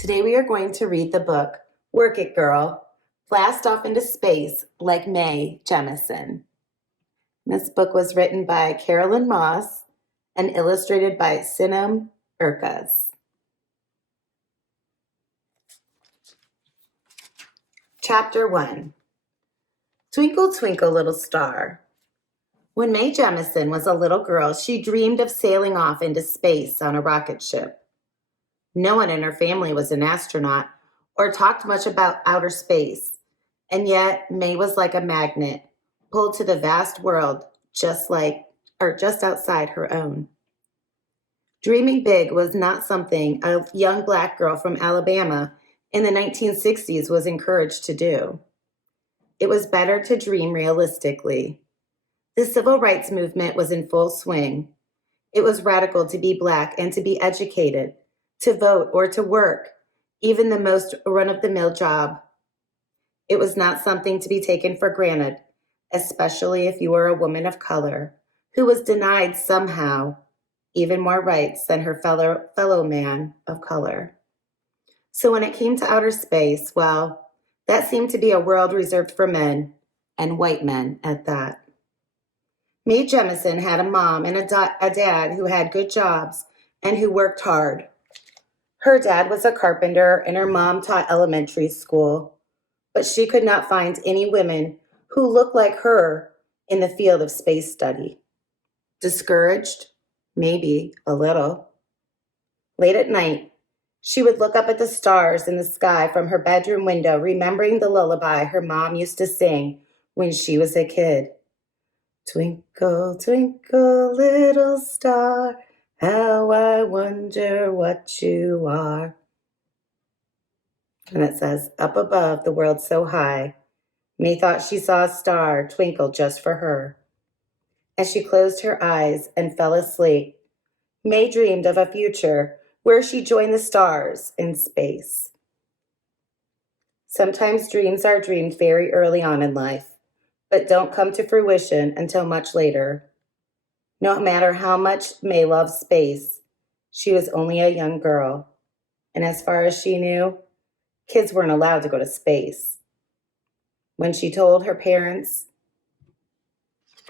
Today we are going to read the book, Work It Girl, Blast Off into Space like Mae Jemison. This book was written by Carolyn Moss and illustrated by Sinem Erkas. Chapter 1. Twinkle, twinkle, little star. When Mae Jemison was a little girl, she dreamed of sailing off into space on a rocket ship. No one in her family was an astronaut or talked much about outer space, and yet Mae was like a magnet, pulled to the vast world just outside her own. Dreaming big was not something a young black girl from Alabama in the 1960s was encouraged to do. It was better to dream realistically. The civil rights movement was in full swing. It was radical to be black and to be educated, to vote or to work, even the most run-of-the-mill job. It was not something to be taken for granted, especially if you were a woman of color who was denied somehow even more rights than her fellow man of color. So when it came to outer space, well, that seemed to be a world reserved for men, and white men at that. Mae Jemison had a mom and a dad who had good jobs and who worked hard. Her dad was a carpenter and her mom taught elementary school, but she could not find any women who looked like her in the field of space study. Discouraged? Maybe a little. Late at night, she would look up at the stars in the sky from her bedroom window, remembering the lullaby her mom used to sing when she was a kid. Twinkle, twinkle, little star, how I wonder what you are. And it says, up above, the world so high, Mae thought she saw a star twinkle just for her. As she closed her eyes and fell asleep, Mae dreamed of a future where she joined the stars in space. Sometimes dreams are dreamed very early on in life, but don't come to fruition until much later. No matter how much Mae loved space, she was only a young girl, and as far as she knew, kids weren't allowed to go to space. When she told her parents,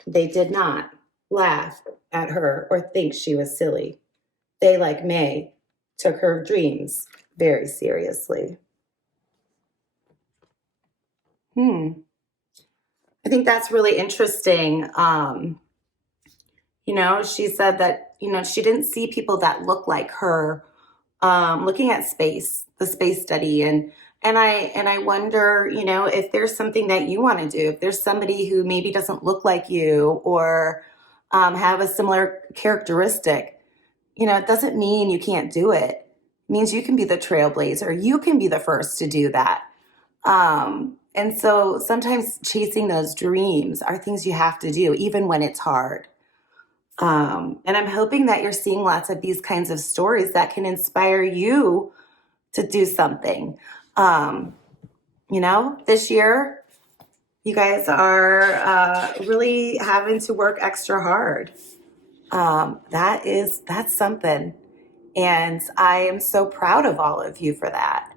they did not laugh at her or think she was silly. They, like Mae, took her dreams very seriously. I think that's really interesting. She said that, she didn't see people that look like her looking at space, the space study. And I wonder, if there's something that you want to do, if there's somebody who maybe doesn't look like you or have a similar characteristic, it doesn't mean you can't do it. It means you can be the trailblazer. You can be the first to do that. And so sometimes chasing those dreams are things you have to do, even when it's hard. And I'm hoping that you're seeing lots of these kinds of stories that can inspire you to do something. This year, you guys are really having to work extra hard. That's something. And I am so proud of all of you for that.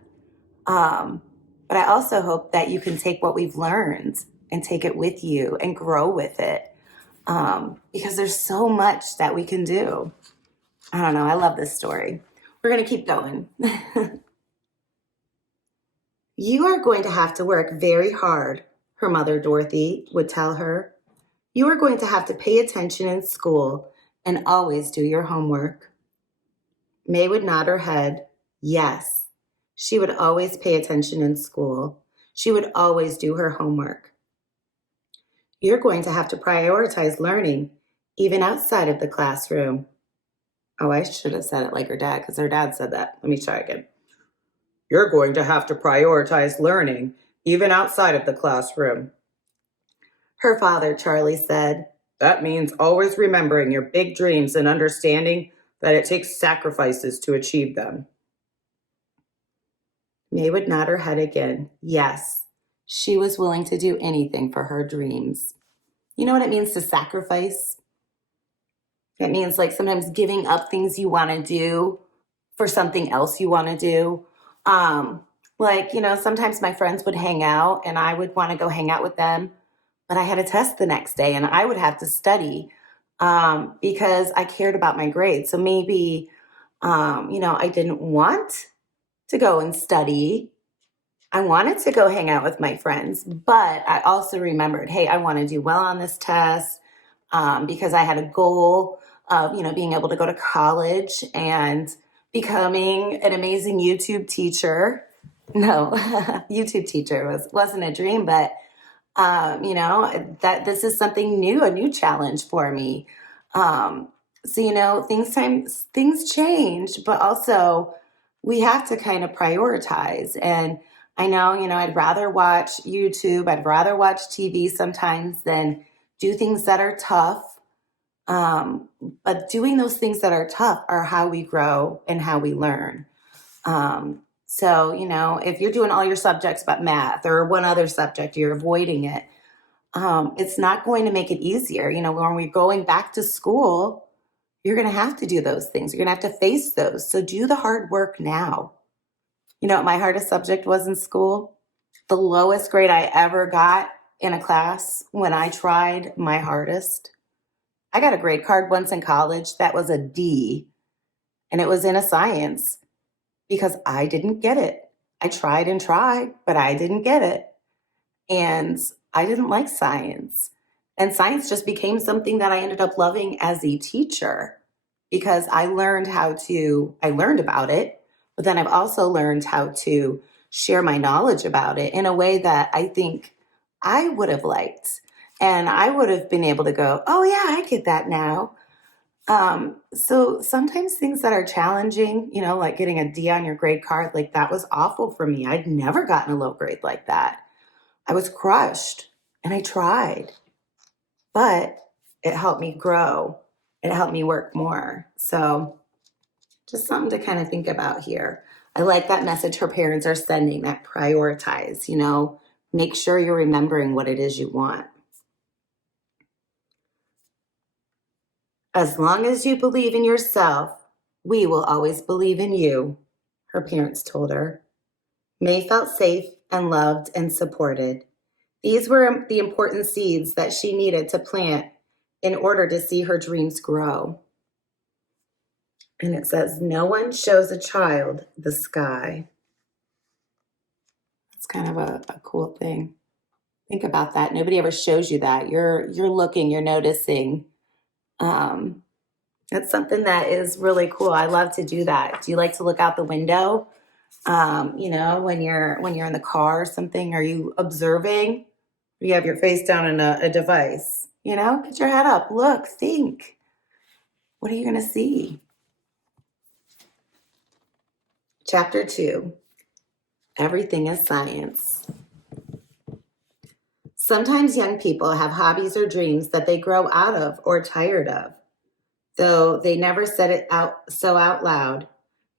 But I also hope that you can take what we've learned and take it with you and grow with it. Because there's so much that we can do. I don't know. I love this story. We're going to keep going. You are going to have to work very hard, her mother, Dorothy, would tell her. You are going to have to pay attention in school and always do your homework. Mae would nod her head. Yes, she would always pay attention in school. She would always do her homework. You're going to have to prioritize learning, even outside of the classroom. Oh, I should have said it like her dad, because her dad said that. Let me try again. You're going to have to prioritize learning, even outside of the classroom. Her father, Charlie, said, that means always remembering your big dreams and understanding that it takes sacrifices to achieve them. Mae would nod her head again. Yes, she was willing to do anything for her dreams. You know what it means to sacrifice? It means like sometimes giving up things you want to do for something else you want to do, Sometimes my friends would hang out and I would want to go hang out with them, but I had a test the next day and I would have to study because I cared about my grades. So maybe, I didn't want to go and study. I wanted to go hang out with my friends, but I also remembered, hey, I want to do well on this test because I had a goal of, being able to go to college and becoming an amazing YouTube teacher. No, YouTube teacher wasn't a dream, but that this is something new, a new challenge for me. Things change, but also we have to kind of prioritize. And I know, I'd rather watch YouTube, I'd rather watch TV sometimes than do things that are tough. But doing those things that are tough are how we grow and how we learn. If you're doing all your subjects but math or one other subject, you're avoiding it. It's not going to make it easier. When we're going back to school, you're going to have to do those things. You're going to have to face those. So do the hard work now. You know what my hardest subject was in school? The lowest grade I ever got in a class when I tried my hardest. I got a grade card once in college that was a D, and it was in a science because I didn't get it. I tried and tried, but I didn't get it. And I didn't like science. And science just became something that I ended up loving as a teacher because I learned about it, but then I've also learned how to share my knowledge about it in a way that I think I would have liked. And I would have been able to go, oh yeah, I get that now. So sometimes things that are challenging, like getting a D on your grade card, like that was awful for me. I'd never gotten a low grade like that. I was crushed and I tried, but it helped me grow. It helped me work more. So just something to kind of think about here. I like that message her parents are sending, that prioritize, make sure you're remembering what it is you want. As long as you believe in yourself, we will always believe in you, her parents told her. Mae felt safe and loved and supported. These were the important seeds that she needed to plant in order to see her dreams grow. And it says, no one shows a child the sky. It's kind of a cool thing. Think about that. Nobody ever shows you that. You're looking, you're noticing. It's something that is really cool. I love to do that. Do you like to look out the window? When you're in the car or something, are you observing? You have your face down in a device, get your head up, look, think. What are you going to see? Chapter 2, Everything is Science. Sometimes young people have hobbies or dreams that they grow out of or tired of, though they never said it out loud.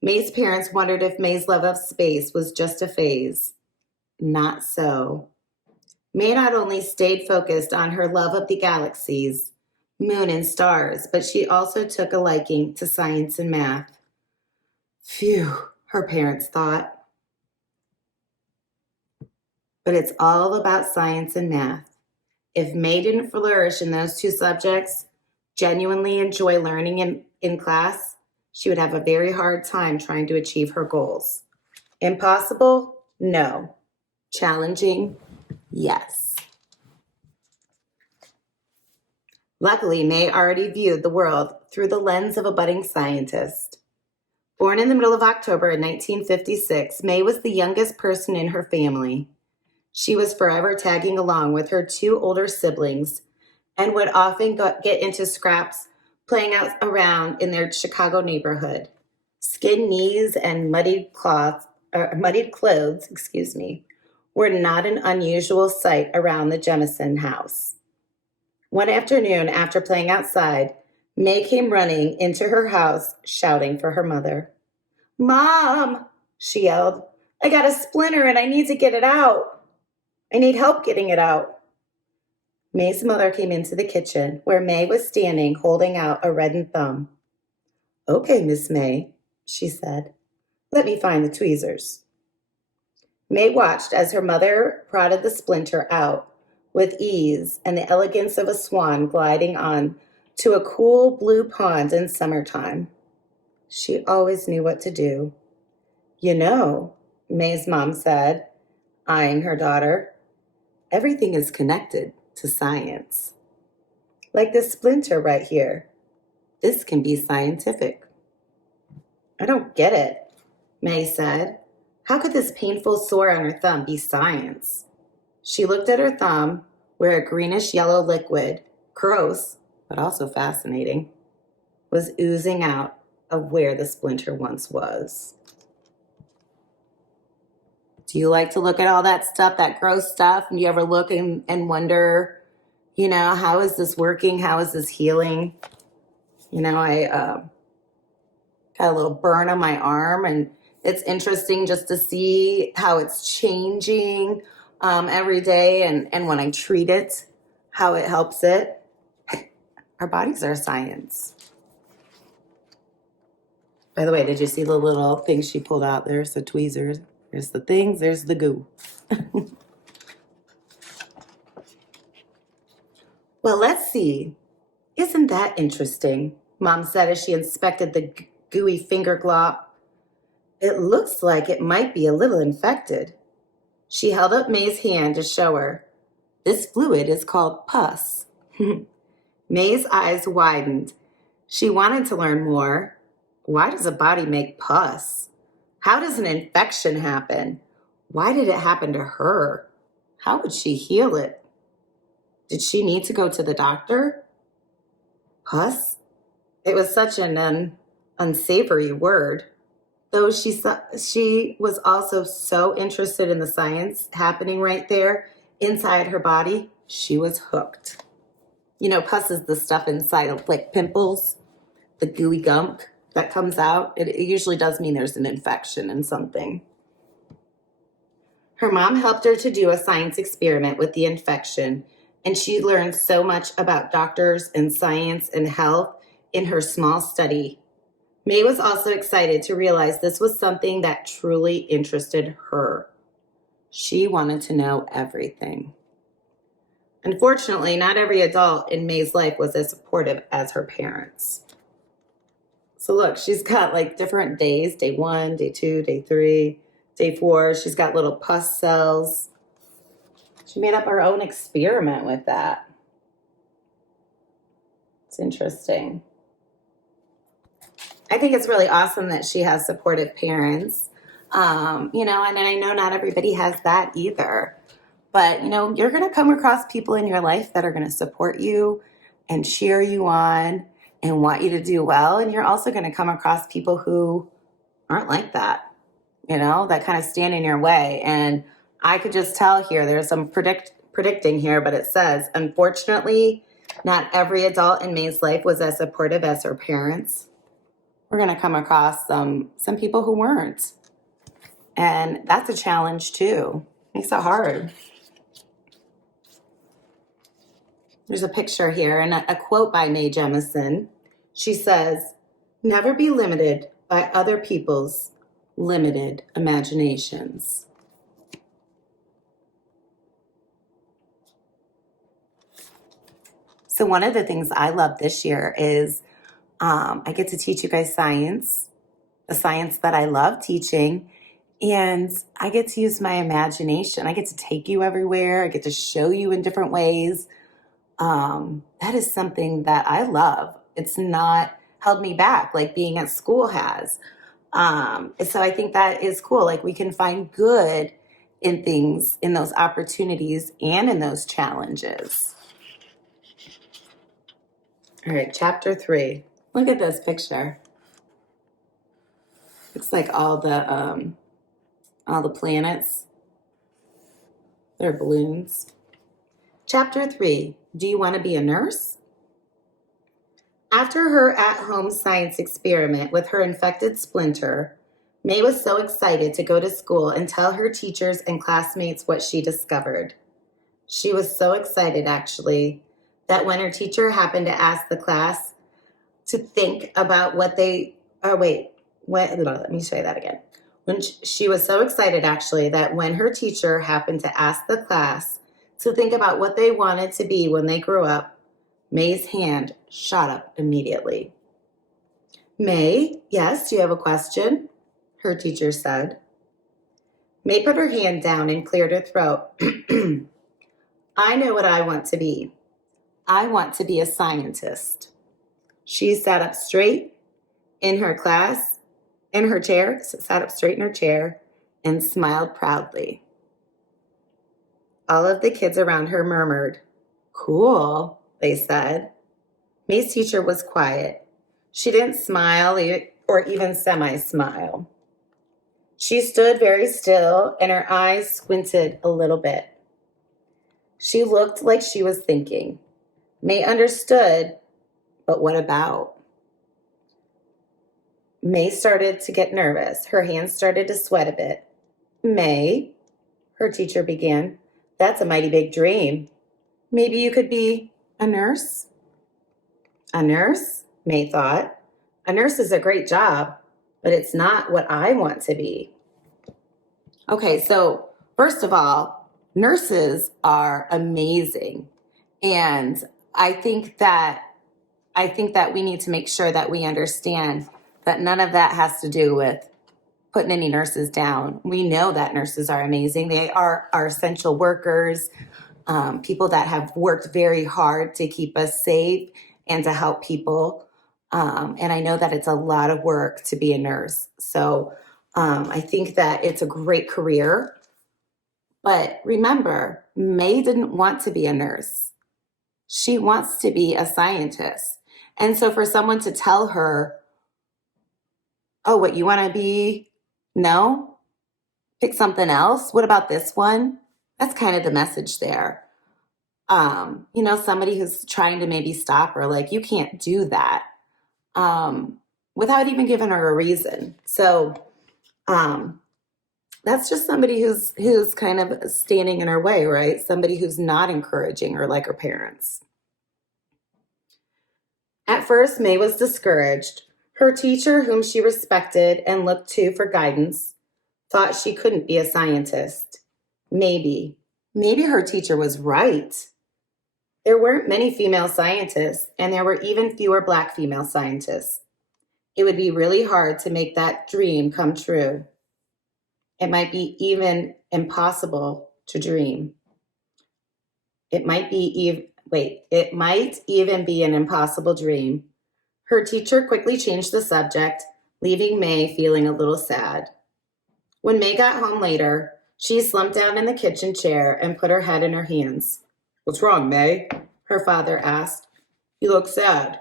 Mae's parents wondered if Mae's love of space was just a phase. Not so. Mae not only stayed focused on her love of the galaxies, moon and stars, but she also took a liking to science and math. Phew, her parents thought. But it's all about science and math. If Mae didn't flourish in those two subjects, genuinely enjoy learning in class, she would have a very hard time trying to achieve her goals. Impossible? No. Challenging? Yes. Luckily, Mae already viewed the world through the lens of a budding scientist. Born in the middle of October in 1956, Mae was the youngest person in her family. She was forever tagging along with her two older siblings and would often get into scraps playing out around in their Chicago neighborhood. Skinned knees and muddied clothes, were not an unusual sight around the Jemison house. One afternoon, after playing outside, Mae came running into her house, shouting for her mother. "Mom," she yelled, "I got a splinter and I need to get it out. I need help getting it out." Mae's mother came into the kitchen, where Mae was standing holding out a reddened thumb. "Okay, Miss Mae," she said. "Let me find the tweezers." Mae watched as her mother prodded the splinter out with ease and the elegance of a swan gliding on to a cool blue pond in summertime. She always knew what to do. You know, Mae's mom said, eyeing her daughter, everything is connected to science. Like this splinter right here. This can be scientific. I don't get it, Mae said. How could this painful sore on her thumb be science? She looked at her thumb, where a greenish-yellow liquid, gross, but also fascinating, was oozing out of where the splinter once was. Do you like to look at all that stuff, that gross stuff, and you ever look and wonder, how is this working? How is this healing? I got a little burn on my arm, and it's interesting just to see how it's changing every day, and when I treat it, how it helps it. Our bodies are science. By the way, did you see the little things she pulled out? There's the tweezers, there's the things, there's the goo. Well, let's see. Isn't that interesting? Mom said as she inspected the gooey finger glop. It looks like it might be a little infected. She held up Mae's hand to show her. This fluid is called pus. Mae's eyes widened. She wanted to learn more. Why does a body make pus? How does an infection happen? Why did it happen to her? How would she heal it? Did she need to go to the doctor? Pus? It was such an unsavory word. Though she was also so interested in the science happening right there inside her body, she was hooked. Pus is the stuff inside of like pimples, the gooey gunk that comes out. It usually does mean there's an infection in something. Her mom helped her to do a science experiment with the infection, and she learned so much about doctors and science and health in her small study. Mae was also excited to realize this was something that truly interested her. She wanted to know everything. Unfortunately, not every adult in Mae's life was as supportive as her parents. So look, she's got like different days, day 1, day 2, day 3, day 4. She's got little pus cells. She made up her own experiment with that. It's interesting. I think it's really awesome that she has supportive parents, and I know not everybody has that either. But, you're going to come across people in your life that are going to support you and cheer you on and want you to do well. And you're also going to come across people who aren't like that, that kind of stand in your way. And I could just tell here, there's some predicting here, but it says, unfortunately, not every adult in Mae's life was as supportive as her parents. We're going to come across some people who weren't. And that's a challenge too. Makes it hard. There's a picture here and a quote by Mae Jemison. She says, never be limited by other people's limited imaginations. So one of the things I love this year is I get to teach you guys science, the science that I love teaching, and I get to use my imagination. I get to take you everywhere. I get to show you in different ways. That is something that I love. It's not held me back like being at school has. So I think that is cool. Like we can find good in things, in those opportunities and in those challenges. All right, chapter 3. Look at this picture. Looks like all the planets. They're balloons. Chapter 3. Do you want to be a nurse? After her at-home science experiment with her infected splinter, Mae was so excited to go to school and tell her teachers and classmates what she discovered. She was so excited, actually, that when her teacher happened to ask the class to think about let me say that again. She was so excited, actually, that when her teacher happened to ask the class to think about what they wanted to be when they grew up, Mae's hand shot up immediately. Mae, yes, do you have a question? Her teacher said. Mae put her hand down and cleared her throat. I know what I want to be. I want to be a scientist. She sat up straight in her class, in her chair, sat up straight in her chair, and smiled proudly. All of the kids around her murmured, "Cool," they said. Mae's teacher was quiet. She didn't smile or even semi-smile. She stood very still and her eyes squinted a little bit. She looked like she was thinking. Mae understood, but what about? Mae started to get nervous. Her hands started to sweat a bit. Mae, her teacher began, that's a mighty big dream. Maybe you could be a nurse? A nurse? Mae thought. A nurse is a great job, but it's not what I want to be. Okay, so first of all, nurses are amazing. And I think that we need to make sure that we understand that none of that has to do with putting any nurses down. We know that nurses are amazing. They are our essential workers, people that have worked very hard to keep us safe and to help people. And I know that it's a lot of work to be a nurse. So I think that it's a great career. But remember, Mae didn't want to be a nurse. She wants to be a scientist. And so for someone to tell her, oh, what you want to be? No? Pick something else? What about this one? That's kind of the message there. Somebody who's trying to maybe stop her, like, you can't do that, without even giving her a reason. So that's just somebody who's kind of standing in her way, right? Somebody who's not encouraging her like her parents. At first, Mae was discouraged. Her teacher, whom she respected and looked to for guidance, thought she couldn't be a scientist. Maybe her teacher was right. There weren't many female scientists, and there were even fewer Black female scientists. It would be really hard to make that dream come true. It might be even impossible to dream. It might even be an impossible dream. Her teacher quickly changed the subject, leaving Mae feeling a little sad. When Mae got home later, she slumped down in the kitchen chair and put her head in her hands. "What's wrong, Mae?" her father asked. "You look sad."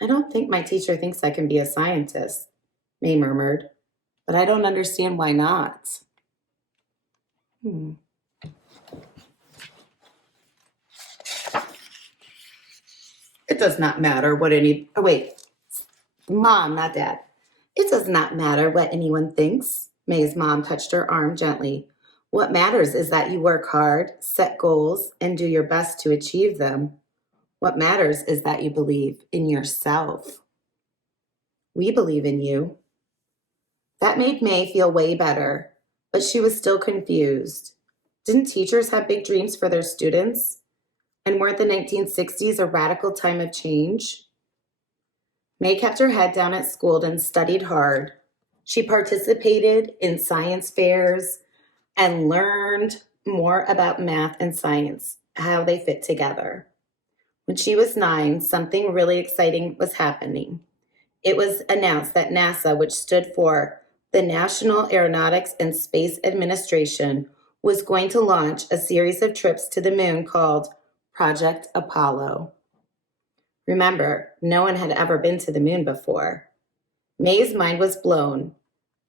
"I don't think my teacher thinks I can be a scientist," Mae murmured, "but I don't understand why not." It does not matter what Mom, not Dad. It does not matter what anyone thinks. Mae's mom touched her arm gently. What matters is that you work hard, set goals, and do your best to achieve them. What matters is that you believe in yourself. We believe in you. That made Mae feel way better, but she was still confused. Didn't teachers have big dreams for their students? And weren't the 1960s a radical time of change? Mae kept her head down at school and studied hard. She participated in science fairs and learned more about math and science, how they fit together. When she was 9, something really exciting was happening. It was announced that NASA, which stood for the National Aeronautics and Space Administration, was going to launch a series of trips to the moon called Project Apollo. Remember, no one had ever been to the moon before. Mae's mind was blown.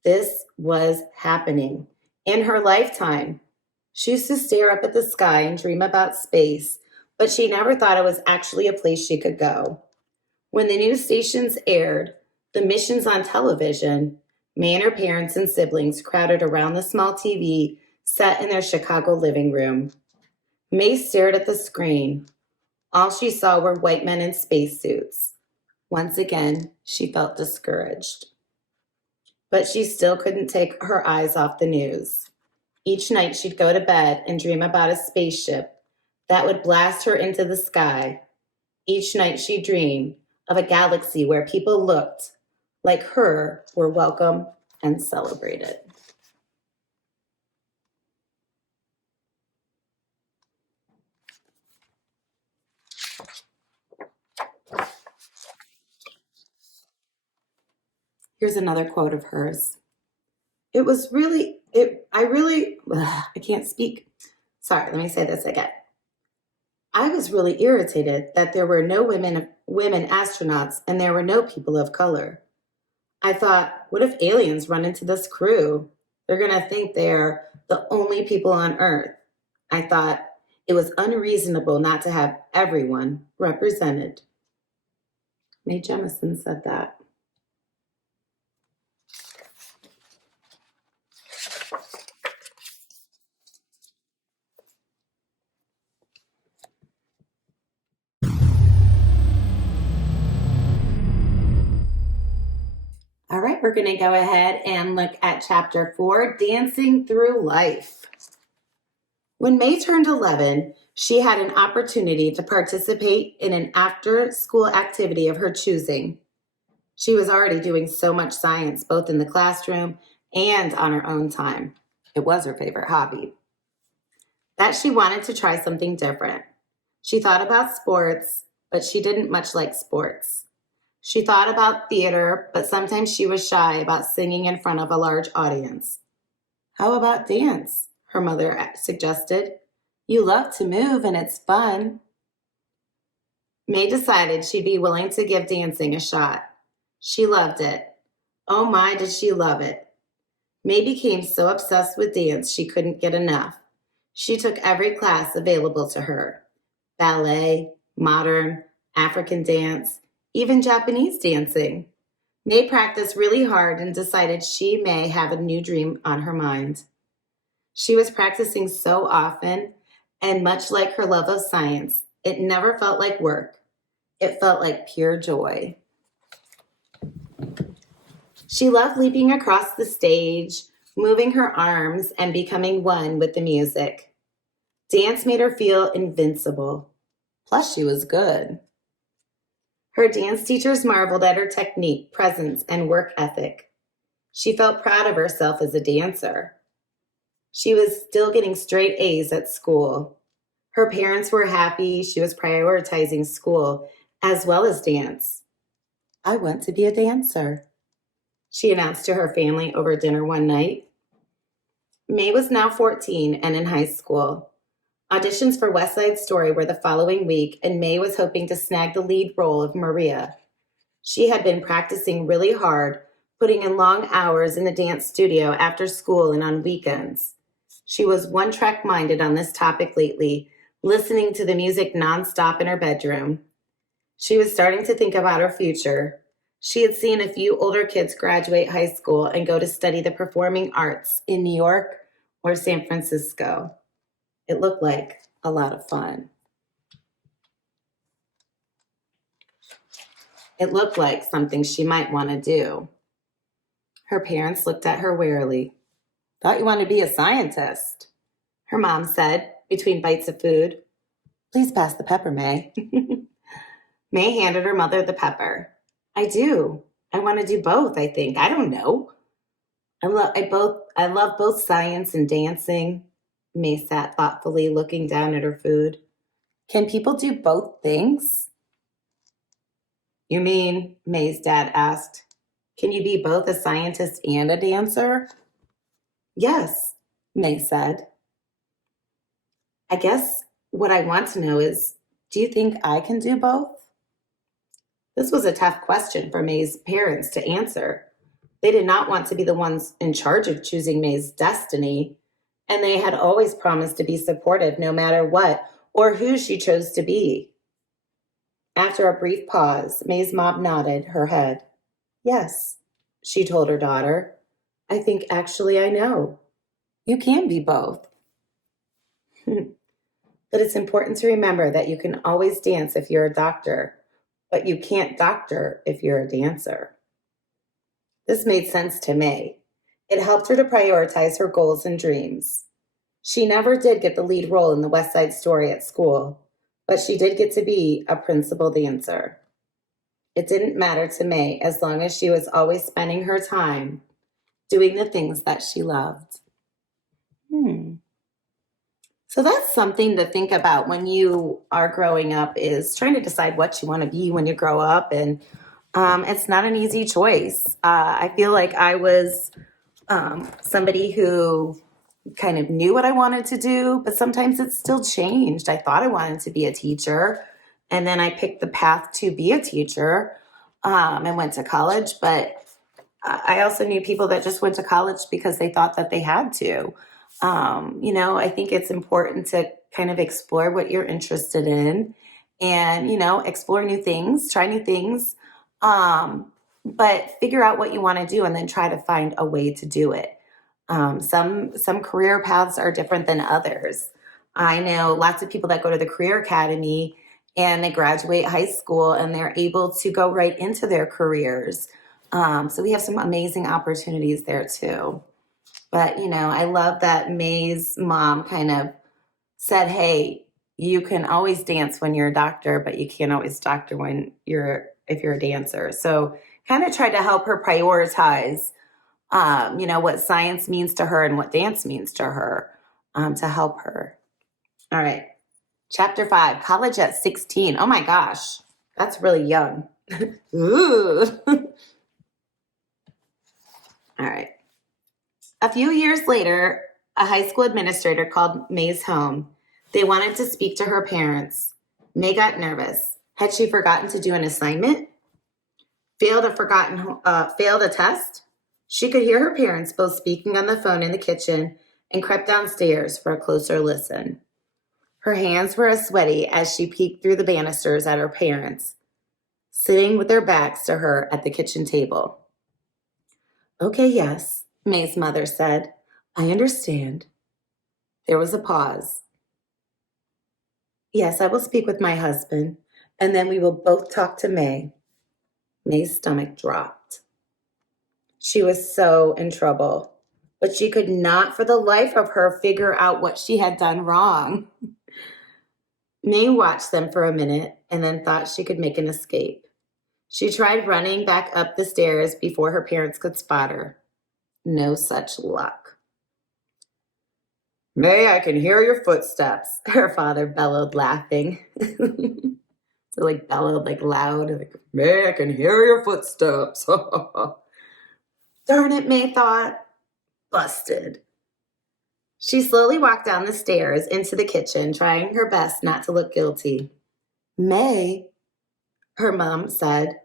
This was happening in her lifetime. She used to stare up at the sky and dream about space, but she never thought it was actually a place she could go. When the news stations aired the missions on television, Mae and her parents and siblings crowded around the small TV set in their Chicago living room. Mae stared at the screen. All she saw were white men in spacesuits. Once again, she felt discouraged. But she still couldn't take her eyes off the news. Each night she'd go to bed and dream about a spaceship that would blast her into the sky. Each night she dreamed of a galaxy where people looked like her were welcome and celebrated. Here's another quote of hers. I can't speak. Sorry, let me say this again. I was really irritated that there were no women astronauts and there were no people of color. I thought, what if aliens run into this crew? They're going to think they're the only people on Earth. I thought it was unreasonable not to have everyone represented. Mae Jemison said that. All right, we're going to go ahead and look at Chapter 4, Dancing Through Life. When Mae turned 11, she had an opportunity to participate in an after-school activity of her choosing. She was already doing so much science, both in the classroom and on her own time. It was her favorite hobby. That she wanted to try something different. She thought about sports, but she didn't much like sports. She thought about theater, but sometimes she was shy about singing in front of a large audience. How about dance? Her mother suggested. You love to move and it's fun. Mae decided she'd be willing to give dancing a shot. She loved it. Oh my, did she love it. Mae became so obsessed with dance she couldn't get enough. She took every class available to her. Ballet, modern, African dance, even Japanese dancing. Mae practiced really hard and decided she may have a new dream on her mind. She was practicing so often, and much like her love of science, it never felt like work. It felt like pure joy. She loved leaping across the stage, moving her arms, and becoming one with the music. Dance made her feel invincible. Plus, she was good. Her dance teachers marveled at her technique, presence, and work ethic. She felt proud of herself as a dancer. She was still getting straight A's at school. Her parents were happy she was prioritizing school as well as dance. I want to be a dancer, she announced to her family over dinner one night. Mae was now 14 and in high school. Auditions for West Side Story were the following week, and Mae was hoping to snag the lead role of Maria. She had been practicing really hard, putting in long hours in the dance studio after school and on weekends. She was one-track minded on this topic lately, listening to the music nonstop in her bedroom. She was starting to think about her future. She had seen a few older kids graduate high school and go to study the performing arts in New York or San Francisco. It looked like a lot of fun. It looked like something she might want to do. Her parents looked at her warily. Thought you wanted to be a scientist, her mom said between bites of food. Please pass the pepper, Mae. Mae handed her mother the pepper. I do. I want to do both, I think. I don't know. I love both science and dancing. Mae sat thoughtfully, looking down at her food. Can people do both things? You mean, Mae's dad asked, can you be both a scientist and a dancer? Yes, Mae said. I guess what I want to know is, do you think I can do both? This was a tough question for Mae's parents to answer. They did not want to be the ones in charge of choosing Mae's destiny, and they had always promised to be supportive no matter what or who she chose to be. After a brief pause, Mae's mom nodded her head. Yes, she told her daughter. I think actually I know. You can be both. But it's important to remember that you can always dance if you're a doctor, but you can't doctor if you're a dancer. This made sense to Mae. It helped her to prioritize her goals and dreams. She never did get the lead role in the West Side Story at school, but she did get to be a principal dancer. It didn't matter to Mae as long as she was always spending her time doing the things that she loved. So that's something to think about when you are growing up, is trying to decide what you want to be when you grow up. And it's not an easy choice. I feel like I was somebody who kind of knew what I wanted to do, but sometimes it still changed. I thought I wanted to be a teacher, and then I picked the path to be a teacher and went to college. But I also knew people that just went to college because they thought that they had to. I think it's important to kind of explore what you're interested in and, explore new things, try new things, but figure out what you want to do and then try to find a way to do it. Some career paths are different than others. I know lots of people that go to the Career Academy and they graduate high school and they're able to go right into their careers. So we have some amazing opportunities there too. But, I love that Mae's mom kind of said, hey, you can always dance when you're a doctor, but you can't always doctor if you're a dancer. So kind of tried to help her prioritize, what science means to her and what dance means to her, to help her. All right. Chapter 5, college at 16. Oh my gosh, that's really young. Ooh. All right. A few years later, a high school administrator called Mae's home. They wanted to speak to her parents. Mae got nervous. Had she forgotten to do an assignment? Failed a test? She could hear her parents both speaking on the phone in the kitchen and crept downstairs for a closer listen. Her hands were as sweaty as she peeked through the banisters at her parents, sitting with their backs to her at the kitchen table. Okay, yes, Mae's mother said. I understand. There was a pause. Yes, I will speak with my husband, and then we will both talk to Mae. Mae's stomach dropped. She was so in trouble, but she could not for the life of her figure out what she had done wrong. Mae watched them for a minute and then thought she could make an escape. She tried running back up the stairs before her parents could spot her. No such luck. Mae, I can hear your footsteps, her father bellowed, laughing. So bellowed loud, Mae, I can hear your footsteps. Darn it, Mae thought. Busted. She slowly walked down the stairs into the kitchen, trying her best not to look guilty. Mae, her mom said,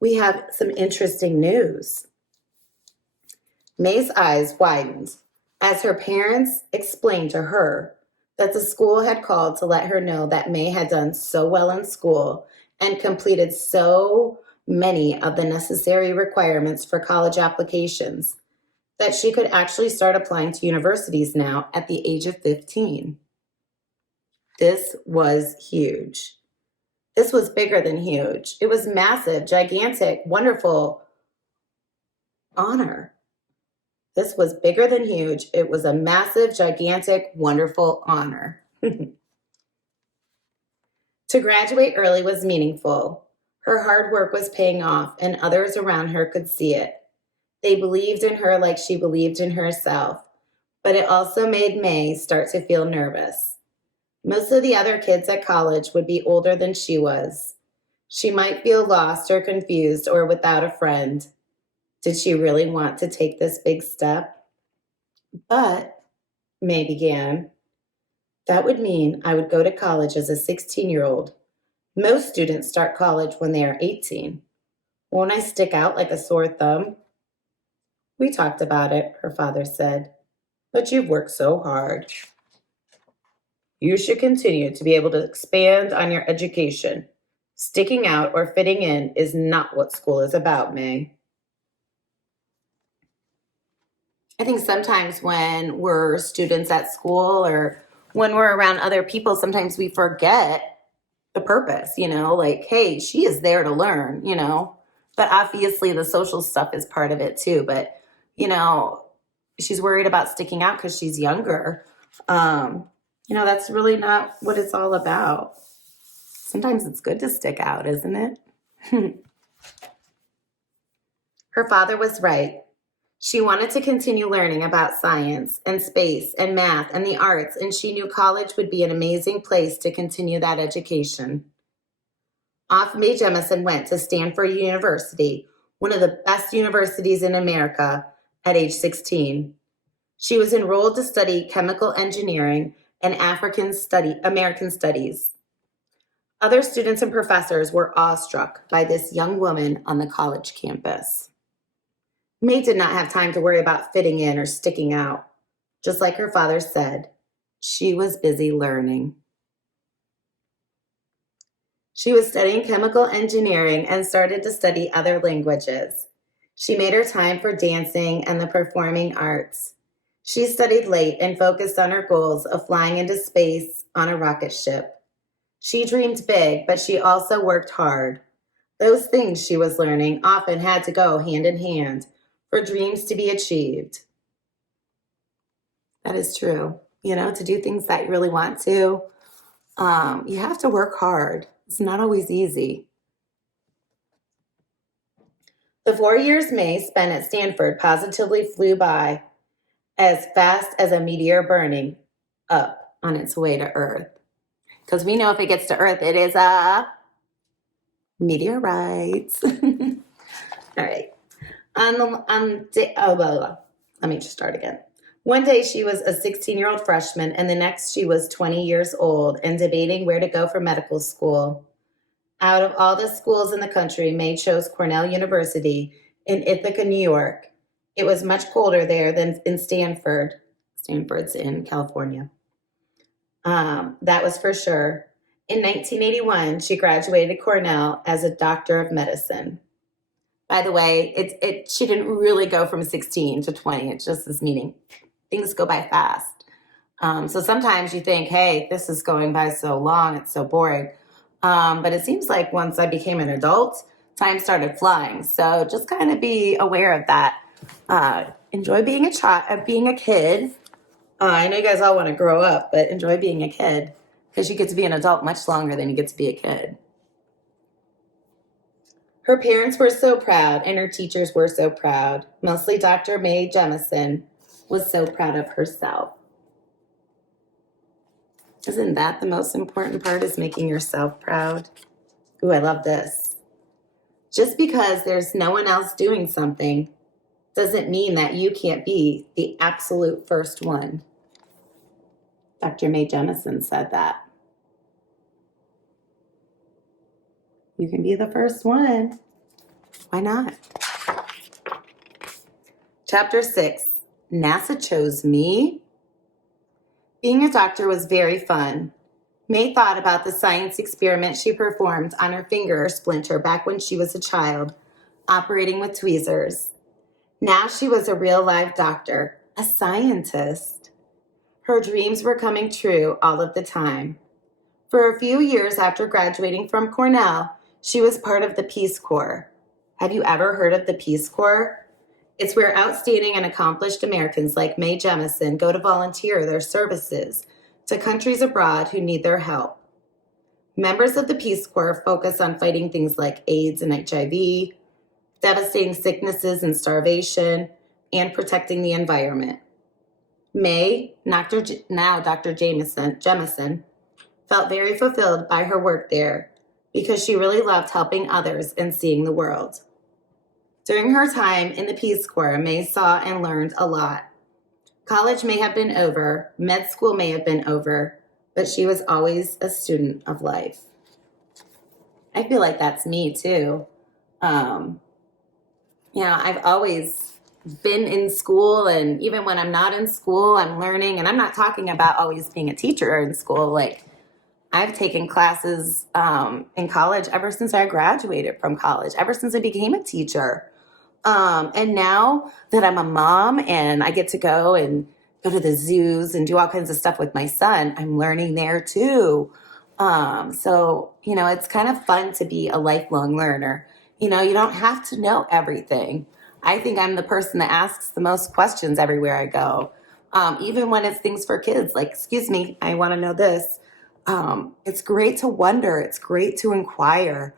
we have some interesting news. Mae's eyes widened as her parents explained to her that the school had called to let her know that Mae had done so well in school and completed so many of the necessary requirements for college applications that she could actually start applying to universities now at the age of 15. This was huge. This was bigger than huge. It was massive, gigantic, wonderful honor. This was bigger than huge. It was a massive, gigantic, wonderful honor. To graduate early was meaningful. Her hard work was paying off, and others around her could see it. They believed in her like she believed in herself, but it also made Mae start to feel nervous. Most of the other kids at college would be older than she was. She might feel lost or confused or without a friend. Did she really want to take this big step? But, Mae began, that would mean I would go to college as a 16-year-old. Most students start college when they are 18. Won't I stick out like a sore thumb? We talked about it, her father said, but you've worked so hard. You should continue to be able to expand on your education. Sticking out or fitting in is not what school is about, Mae. I think sometimes when we're students at school or when we're around other people, sometimes we forget the purpose, hey, she is there to learn, But obviously the social stuff is part of it too. But, she's worried about sticking out because she's younger. That's really not what it's all about. Sometimes it's good to stick out, isn't it? Her father was right. She wanted to continue learning about science and space and math and the arts, and she knew college would be an amazing place to continue that education. Off Mae Jemison went to Stanford University, one of the best universities in America, at age 16. She was enrolled to study chemical engineering and American studies. Other students and professors were awestruck by this young woman on the college campus. Mae did not have time to worry about fitting in or sticking out. Just like her father said, she was busy learning. She was studying chemical engineering and started to study other languages. She made her time for dancing and the performing arts. She studied late and focused on her goals of flying into space on a rocket ship. She dreamed big, but she also worked hard. Those things she was learning often had to go hand in hand for dreams to be achieved. That is true. To do things that you really want to, you have to work hard. It's not always easy. The 4 years Mae spent at Stanford positively flew by as fast as a meteor burning up on its way to Earth. Because we know if it gets to Earth, it is a meteorite. All right. Let me just start again. One day she was a 16-year-old freshman, and the next she was 20 years old and debating where to go for medical school. Out of all the schools in the country, Mae chose Cornell University in Ithaca, New York. It was much colder there than in Stanford. Stanford's in California. That was for sure. In 1981, she graduated Cornell as a doctor of medicine. By the way, she didn't really go from 16 to 20. It's just this meaning. Things go by fast. So sometimes you think, hey, this is going by so long, it's so boring. But it seems like once I became an adult, time started flying. So just kind of be aware of that. Enjoy being a kid. I know you guys all want to grow up, but enjoy being a kid because you get to be an adult much longer than you get to be a kid. Her parents were so proud, and her teachers were so proud. Mostly Dr. Mae Jemison was so proud of herself. Isn't that the most important part, is making yourself proud? Ooh, I love this. Just because there's no one else doing something doesn't mean that you can't be the absolute first one. Dr. Mae Jemison said that. You can be the first one. Why not? Chapter 6, NASA chose me. Being a doctor was very fun. Mae thought about the science experiment she performed on her finger splinter back when she was a child, operating with tweezers. Now she was a real live doctor, a scientist. Her dreams were coming true all of the time. For a few years after graduating from Cornell, she was part of the Peace Corps. Have you ever heard of the Peace Corps? It's where outstanding and accomplished Americans like Mae Jemison go to volunteer their services to countries abroad who need their help. Members of the Peace Corps focus on fighting things like AIDS and HIV, devastating sicknesses and starvation, and protecting the environment. Mae, Dr. Jemison, felt very fulfilled by her work there because she really loved helping others and seeing the world. During her time in the Peace Corps, Mae saw and learned a lot. College may have been over, med school may have been over, but she was always a student of life. I feel like that's me too. I've always been in school, and even when I'm not in school, I'm learning. And I'm not talking about always being a teacher in school. Like, I've taken classes in college ever since I graduated from college, ever since I became a teacher. And now that I'm a mom and I get to go to the zoos and do all kinds of stuff with my son, I'm learning there too. It's kind of fun to be a lifelong learner. You don't have to know everything. I think I'm the person that asks the most questions everywhere I go. Even when it's things for kids, like, excuse me, I want to know this. It's great to wonder. It's great to inquire.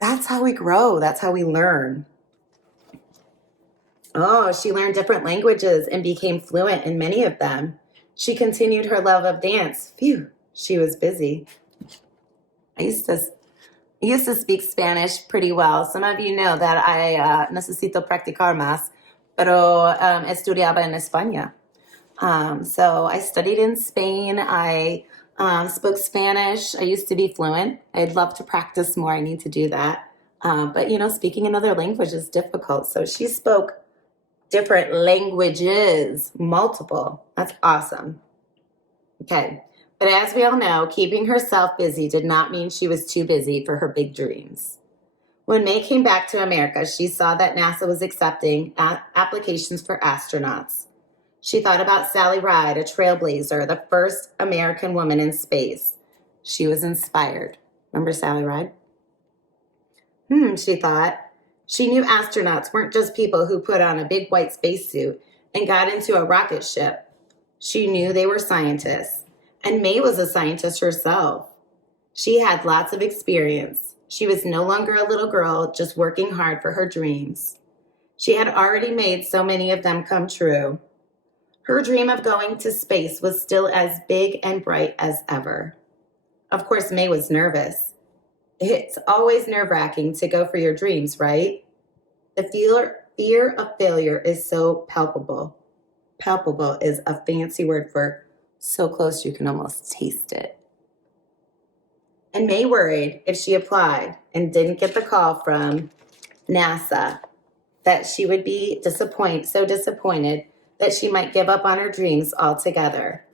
That's how we grow. That's how we learn. Oh, she learned different languages and became fluent in many of them. She continued her love of dance. Phew, she was busy. I used to speak Spanish pretty well. Some of you know that I necesito practicar más, pero estudiaba en España. So I studied in Spain. I spoke Spanish. I used to be fluent. I'd love to practice more. I need to do that. But, speaking another language is difficult. So she spoke different languages, multiple. That's awesome. Okay. But as we all know, keeping herself busy did not mean she was too busy for her big dreams. When Mae came back to America, she saw that NASA was accepting applications for astronauts. She thought about Sally Ride, a trailblazer, the first American woman in space. She was inspired. Remember Sally Ride? She thought. She knew astronauts weren't just people who put on a big white spacesuit and got into a rocket ship. She knew they were scientists. And Mae was a scientist herself. She had lots of experience. She was no longer a little girl just working hard for her dreams. She had already made so many of them come true. Her dream of going to space was still as big and bright as ever. Of course, Mae was nervous. It's always nerve-wracking to go for your dreams, right? The fear of failure is so palpable. Palpable is a fancy word for so close you can almost taste it. And Mae worried if she applied and didn't get the call from NASA that she would be so disappointed that she might give up on her dreams altogether.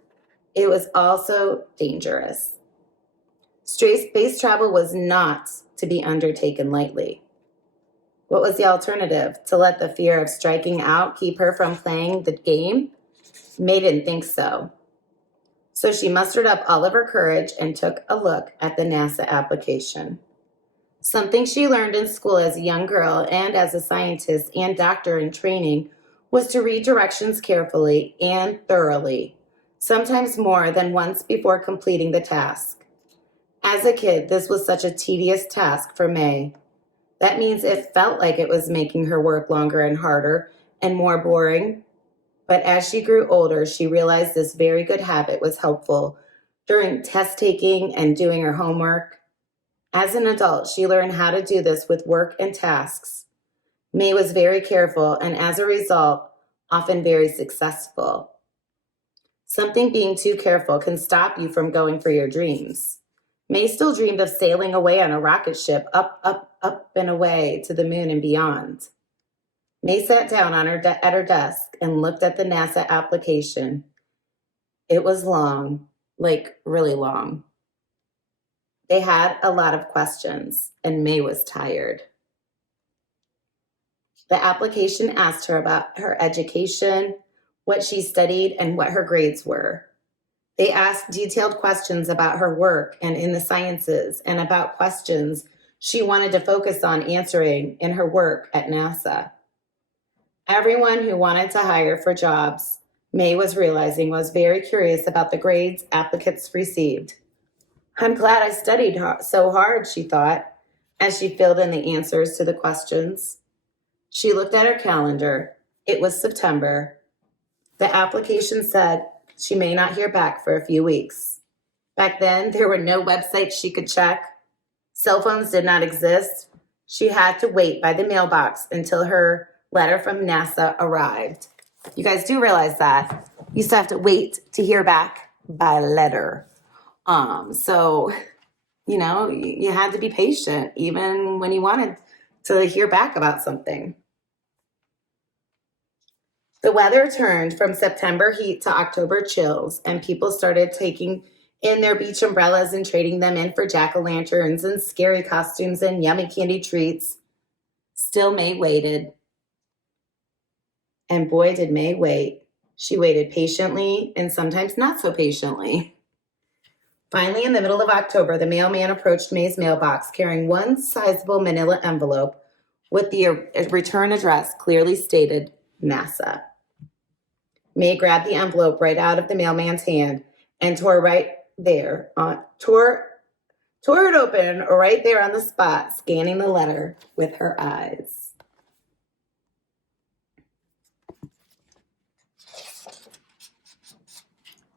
It was also dangerous. Space travel was not to be undertaken lightly. What was the alternative? To let the fear of striking out keep her from playing the game? Mae didn't think so. So she mustered up all of her courage and took a look at the NASA application. Something she learned in school as a young girl and as a scientist and doctor in training was to read directions carefully and thoroughly, sometimes more than once before completing the task. As a kid, this was such a tedious task for Mae. That means it felt like it was making her work longer and harder and more boring. But as she grew older, she realized this very good habit was helpful during test taking and doing her homework. As an adult, she learned how to do this with work and tasks. Mae was very careful and as a result, often very successful. Something being too careful can stop you from going for your dreams. Mae still dreamed of sailing away on a rocket ship up, up, and away to the moon and beyond. Mae sat down at her desk and looked at the NASA application. It was long, like really long. They had a lot of questions, and Mae was tired. The application asked her about her education, what she studied, and what her grades were. They asked detailed questions about her work and in the sciences, and about questions she wanted to focus on answering in her work at NASA. Everyone who wanted to hire for jobs, Mae was realizing, was very curious about the grades applicants received. I'm glad I studied so hard, she thought, as she filled in the answers to the questions. She looked at her calendar. It was September. The application said she may not hear back for a few weeks. Back then, there were no websites she could check. Cell phones did not exist. She had to wait by the mailbox until her letter from NASA arrived. You guys do realize that. You used to have to wait to hear back by letter. So, you had to be patient even when you wanted to hear back about something. The weather turned from September heat to October chills, and people started taking in their beach umbrellas and trading them in for jack-o'-lanterns and scary costumes and yummy candy treats. Still, Mae waited. And boy, did Mae wait. She waited patiently and sometimes not so patiently. Finally, in the middle of October, the mailman approached Mae's mailbox carrying one sizable manila envelope with the return address clearly stated NASA. Mae grabbed the envelope right out of the mailman's hand and tore it open right there on the spot, scanning the letter with her eyes.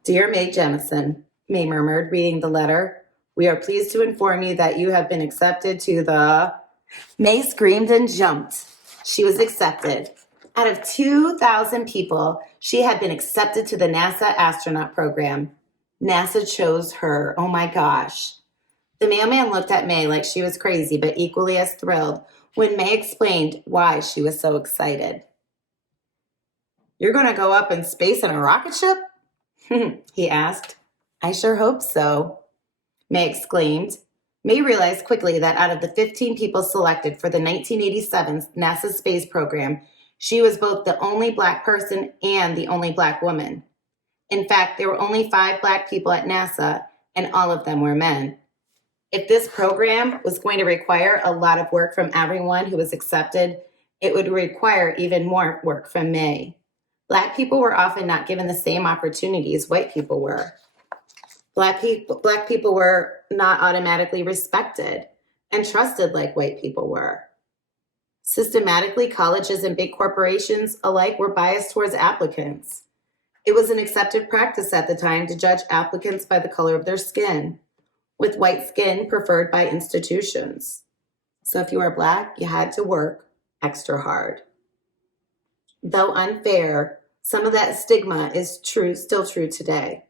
Dear Mae Jemison, Mae murmured, reading the letter. We are pleased to inform you that you have been accepted to the... Mae screamed and jumped. She was accepted. Out of 2,000 people, she had been accepted to the NASA astronaut program. NASA chose her. Oh my gosh. The mailman looked at Mae like she was crazy, but equally as thrilled when Mae explained why she was so excited. You're going to go up in space in a rocket ship? He asked. I sure hope so, Mae exclaimed. Mae realized quickly that out of the 15 people selected for the 1987 NASA space program, she was both the only Black person and the only Black woman. In fact, there were only 5 Black people at NASA, and all of them were men. If this program was going to require a lot of work from everyone who was accepted, it would require even more work from Mae. Black people were often not given the same opportunities white people were. Black people were not automatically respected and trusted like white people were. Systematically, colleges and big corporations alike were biased towards applicants. It was an accepted practice at the time to judge applicants by the color of their skin, with white skin preferred by institutions. So if you were Black, you had to work extra hard. Though unfair, some of that stigma is still true today.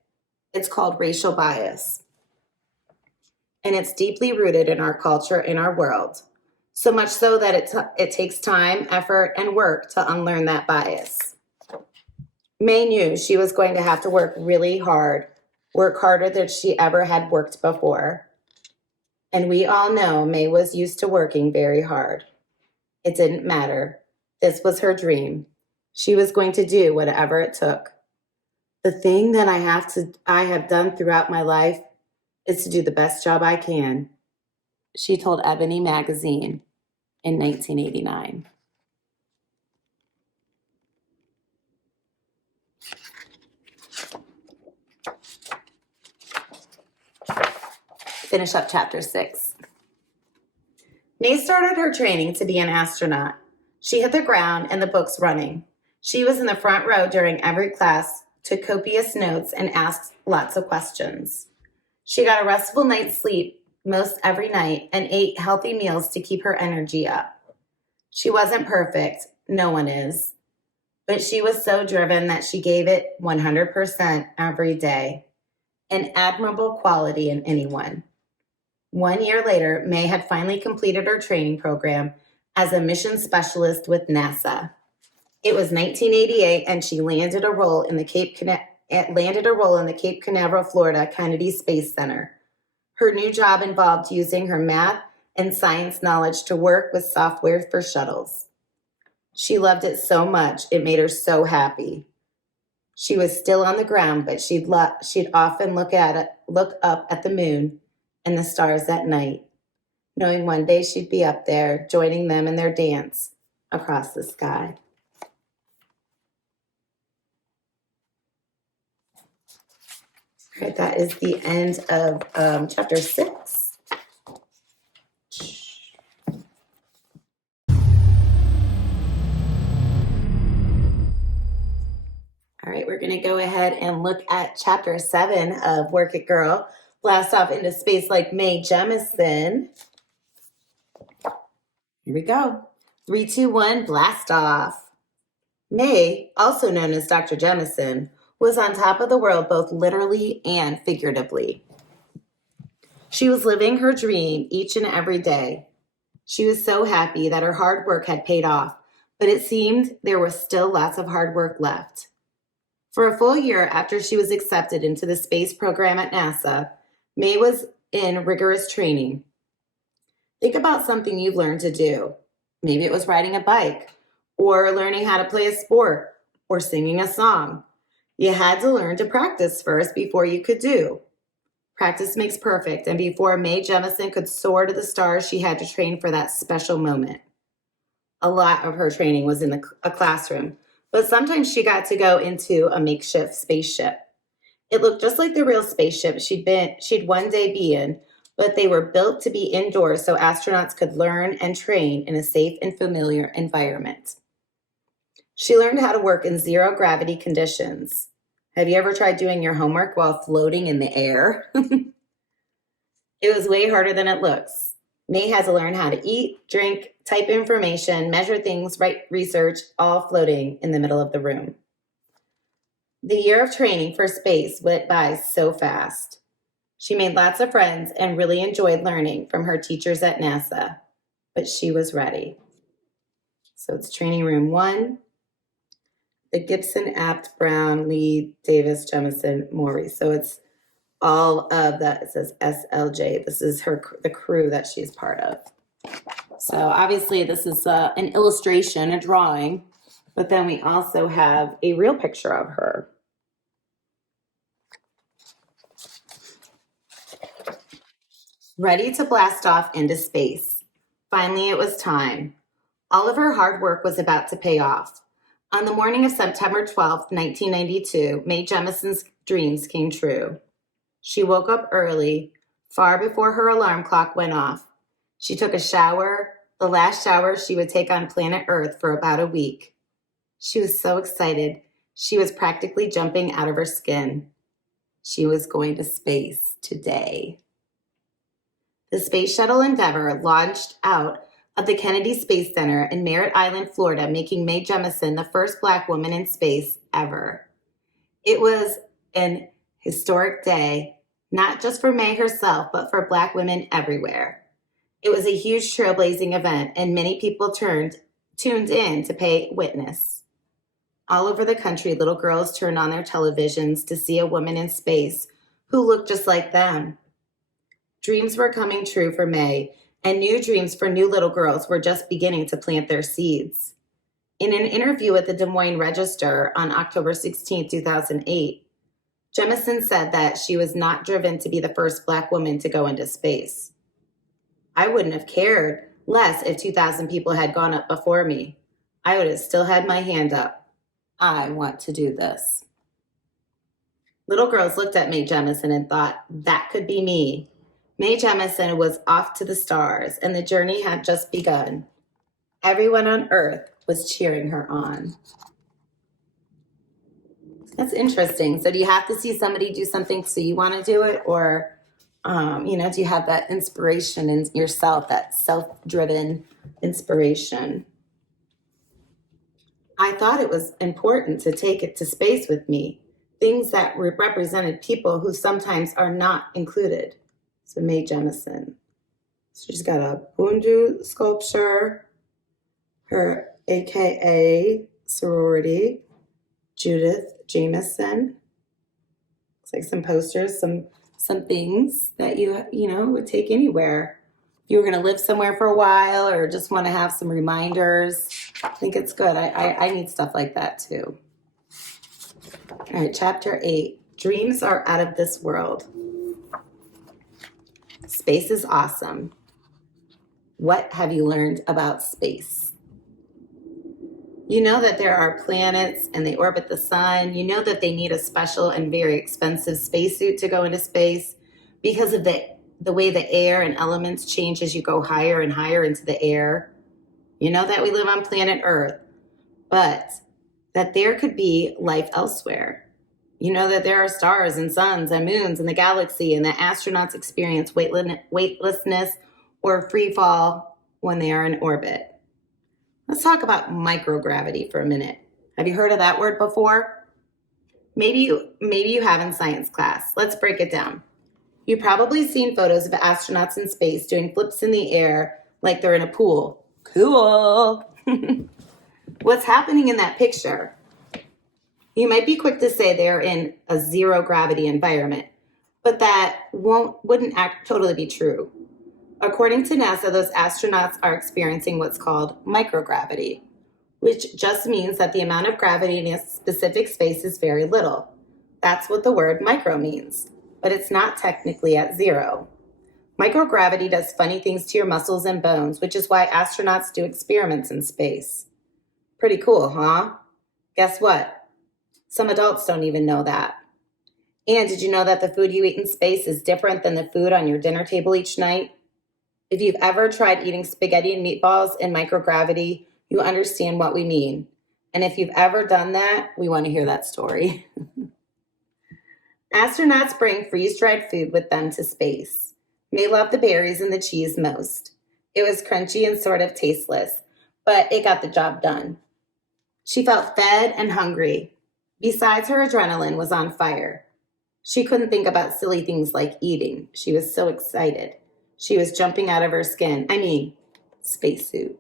It's called racial bias. And it's deeply rooted in our culture, in our world. So much so that it takes time, effort, and work to unlearn that bias. Mae knew she was going to have to work really hard, work harder than she ever had worked before. And we all know Mae was used to working very hard. It didn't matter. This was her dream. She was going to do whatever it took. The thing that I have done throughout my life is to do the best job I can, she told Ebony magazine in 1989. Finish up chapter 6. Mae started her training to be an astronaut. She hit the ground and the books running. She was in the front row during every class, took copious notes, and asked lots of questions. She got a restful night's sleep most every night and ate healthy meals to keep her energy up. She wasn't perfect. No one is. But she was so driven that she gave it 100% every day, an admirable quality in anyone. 1 year later, Mae had finally completed her training program as a mission specialist with NASA. It was 1988, and she landed a role in the Cape Canaveral, Florida Kennedy Space Center. Her new job involved using her math and science knowledge to work with software for shuttles. She loved it so much, it made her so happy. She was still on the ground, but she'd often look up at the moon and the stars at night, knowing one day she'd be up there, joining them in their dance across the sky. All right, that is the end of chapter 6. All right, we're going to go ahead and look at chapter 7 of Work It Girl. Blast off into space like Mae Jemison. Here we go. 3, 2, 1, blast off. Mae, also known as Dr. Jemison, was on top of the world both literally and figuratively. She was living her dream each and every day. She was so happy that her hard work had paid off, but it seemed there was still lots of hard work left. For a full year after she was accepted into the space program at NASA, Mae was in rigorous training. Think about something you've learned to do. Maybe it was riding a bike, or learning how to play a sport, or singing a song. You had to learn to practice first before you could do. Practice makes perfect, and before Mae Jemison could soar to the stars, she had to train for that special moment. A lot of her training was in a classroom, but sometimes she got to go into a makeshift spaceship. It looked just like the real spaceship she'd one day be in, but they were built to be indoors so astronauts could learn and train in a safe and familiar environment. She learned how to work in zero gravity conditions. Have you ever tried doing your homework while floating in the air? It was way harder than it looks. Mae had to learn how to eat, drink, type information, measure things, write research, all floating in the middle of the room. The year of training for space went by so fast. She made lots of friends and really enjoyed learning from her teachers at NASA, but she was ready. So it's training room 1, the Gibson, Apt, Brown, Lee, Davis, Jemison, Maury. So it's all of that. It says SLJ. This is the crew that she's part of. So obviously this is an illustration, a drawing, but then we also have a real picture of her. Ready to blast off into space. Finally, it was time. All of her hard work was about to pay off. On the morning of September 12th, 1992, Mae Jemison's dreams came true. She woke up early, far before her alarm clock went off. She took a shower, the last shower she would take on planet Earth for about a week. She was so excited, she was practically jumping out of her skin. She was going to space today. The Space Shuttle Endeavour launched out of the Kennedy Space Center in Merritt Island, Florida, making Mae Jemison the first Black woman in space ever. It was an historic day, not just for Mae herself, but for Black women everywhere. It was a huge trailblazing event, and many people tuned in to pay witness. All over the country, little girls turned on their televisions to see a woman in space who looked just like them. Dreams were coming true for Mae, and new dreams for new little girls were just beginning to plant their seeds. In an interview with the Des Moines Register on October 16, 2008, Jemison said that she was not driven to be the first Black woman to go into space. I wouldn't have cared less if 2,000 people had gone up before me. I would have still had my hand up. I want to do this. Little girls looked at Mae Jemison and thought, that could be me. Mae Jemison was off to the stars, and the journey had just begun. Everyone on Earth was cheering her on. That's interesting. So do you have to see somebody do something so you want to do it? Or, do you have that inspiration in yourself, that self-driven inspiration? I thought it was important to take it to space with me, things that represented people who sometimes are not included. So Mae Jemison. So she's got a Bundu sculpture, her AKA sorority, Judith Jamison. Looks like some posters, some things that you would take anywhere. If you were going to live somewhere for a while or just want to have some reminders, I think it's good. I need stuff like that too. All right, chapter 8. Dreams are out of this world. Space is awesome. What have you learned about space? You know that there are planets and they orbit the sun. You know that they need a special and very expensive spacesuit to go into space because of the way the air and elements change as you go higher and higher into the air. You know that we live on planet Earth, but that there could be life elsewhere. You know that there are stars and suns and moons in the galaxy, and that astronauts experience weightlessness or free fall when they are in orbit. Let's talk about microgravity for a minute. Have you heard of that word before? Maybe you have in science class. Let's break it down. You've probably seen photos of astronauts in space doing flips in the air like they're in a pool. Cool. What's happening in that picture? You might be quick to say they're in a zero gravity environment, but that wouldn't totally be true. According to NASA, those astronauts are experiencing what's called microgravity, which just means that the amount of gravity in a specific space is very little. That's what the word micro means, but it's not technically at zero. Microgravity does funny things to your muscles and bones, which is why astronauts do experiments in space. Pretty cool, huh? Guess what? Some adults don't even know that. And did you know that the food you eat in space is different than the food on your dinner table each night? If you've ever tried eating spaghetti and meatballs in microgravity, you understand what we mean. And if you've ever done that, we want to hear that story. Astronauts bring freeze-dried food with them to space. They love the berries and the cheese most. It was crunchy and sort of tasteless, but it got the job done. She felt fed and hungry. Besides, her adrenaline was on fire. She couldn't think about silly things like eating. She was so excited. She was jumping out of her skin. I mean, spacesuit.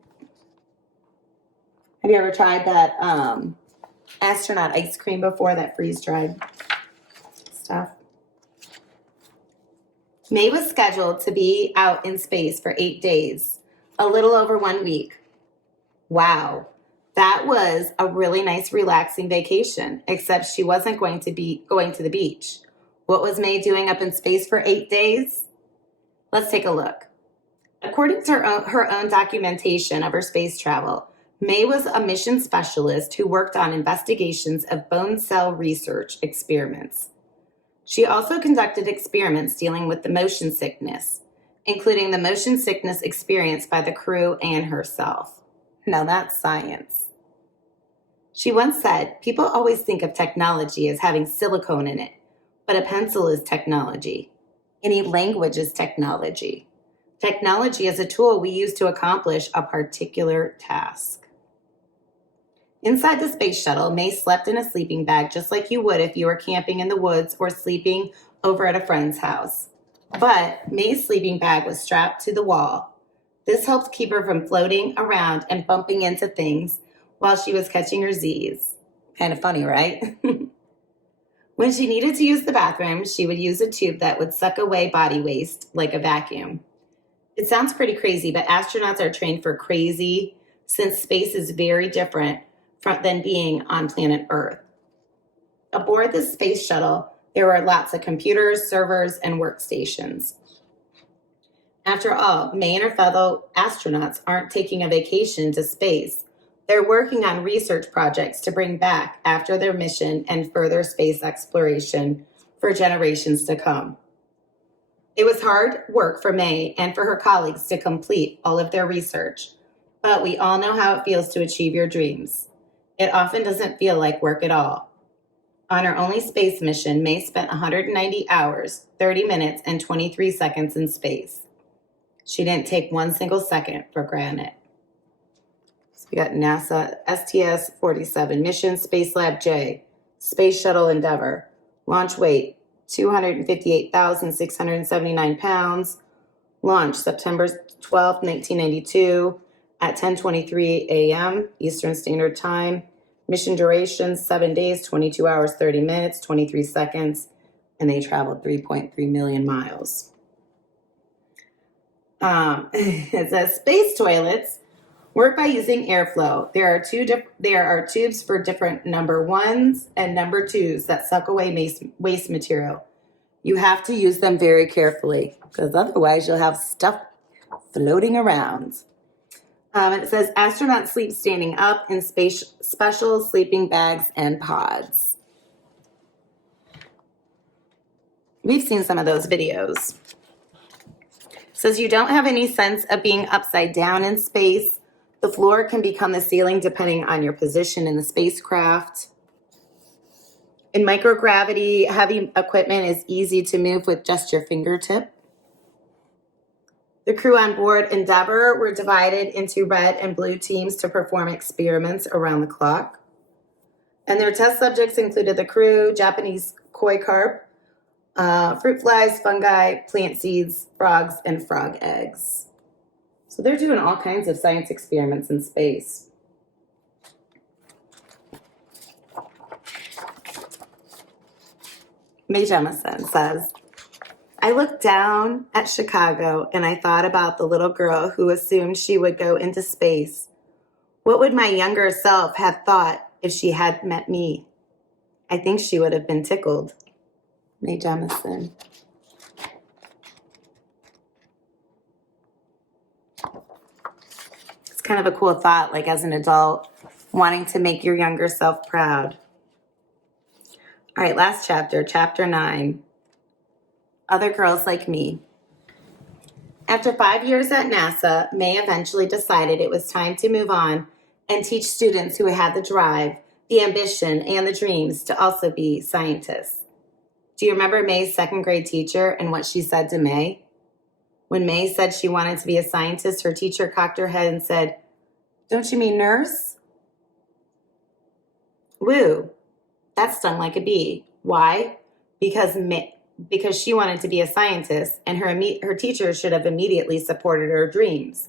Have you ever tried that astronaut ice cream before, that freeze-dried stuff? Mae was scheduled to be out in space for 8 days, a little over 1 week. Wow, that was a really nice, relaxing vacation, except she wasn't going to be going to the beach. What was Mae doing up in space for 8 days? Let's take a look. According to her own documentation of her space travel, Mae was a mission specialist who worked on investigations of bone cell research experiments. She also conducted experiments dealing with the motion sickness, including the motion sickness experienced by the crew and herself. Now that's science. She once said, "People always think of technology as having silicone in it, but a pencil is technology. Any language is technology. Technology is a tool we use to accomplish a particular task." Inside the space shuttle, Mae slept in a sleeping bag just like you would if you were camping in the woods or sleeping over at a friend's house. But Mae's sleeping bag was strapped to the wall. This helped keep her from floating around and bumping into things while she was catching her Z's. Kind of funny, right? When she needed to use the bathroom, she would use a tube that would suck away body waste like a vacuum. It sounds pretty crazy, but astronauts are trained for crazy since space is very different than being on planet Earth. Aboard the space shuttle, there were lots of computers, servers, and workstations. After all, Mae and her fellow astronauts aren't taking a vacation to space. They're working on research projects to bring back after their mission and further space exploration for generations to come. It was hard work for Mae and for her colleagues to complete all of their research, but we all know how it feels to achieve your dreams. It often doesn't feel like work at all. On her only space mission, Mae spent 190 hours, 30 minutes, and 23 seconds in space. She didn't take one single second for granted. So we got NASA STS-47 mission, Space Lab J, Space Shuttle Endeavour. Launch weight, 258,679 pounds. Launch September 12, 1992 at 10:23 a.m. Eastern Standard Time. Mission duration, 7 days, 22 hours, 30 minutes, 23 seconds, and they traveled 3.3 million miles. It says space toilets work by using airflow. There are tubes for different number 1s and number 2s that suck away waste material. You have to use them very carefully because otherwise you'll have stuff floating around. It says astronauts sleep standing up in special sleeping bags and pods. We've seen some of those videos. It says you don't have any sense of being upside down in space. The floor can become the ceiling depending on your position in the spacecraft. In microgravity, heavy equipment is easy to move with just your fingertip. The crew on board Endeavour were divided into red and blue teams to perform experiments around the clock. And their test subjects included the crew, Japanese koi carp, fruit flies, fungi, plant seeds, frogs, and frog eggs. So they're doing all kinds of science experiments in space. Mae Jemison says, "I looked down at Chicago and I thought about the little girl who assumed she would go into space. What would my younger self have thought if she had met me? I think she would have been tickled." Mae Jemison. kind of a cool thought, like as an adult, wanting to make your younger self proud. All right, last chapter, chapter 9. Other Girls Like Me. After 5 years at NASA, Mae eventually decided it was time to move on and teach students who had the drive, the ambition, and the dreams to also be scientists. Do you remember Mae's second grade teacher and what she said to Mae? When Mae said she wanted to be a scientist, her teacher cocked her head and said, "Don't you mean nurse?" Woo, that stung like a bee. Why? Because she wanted to be a scientist, and her teacher should have immediately supported her dreams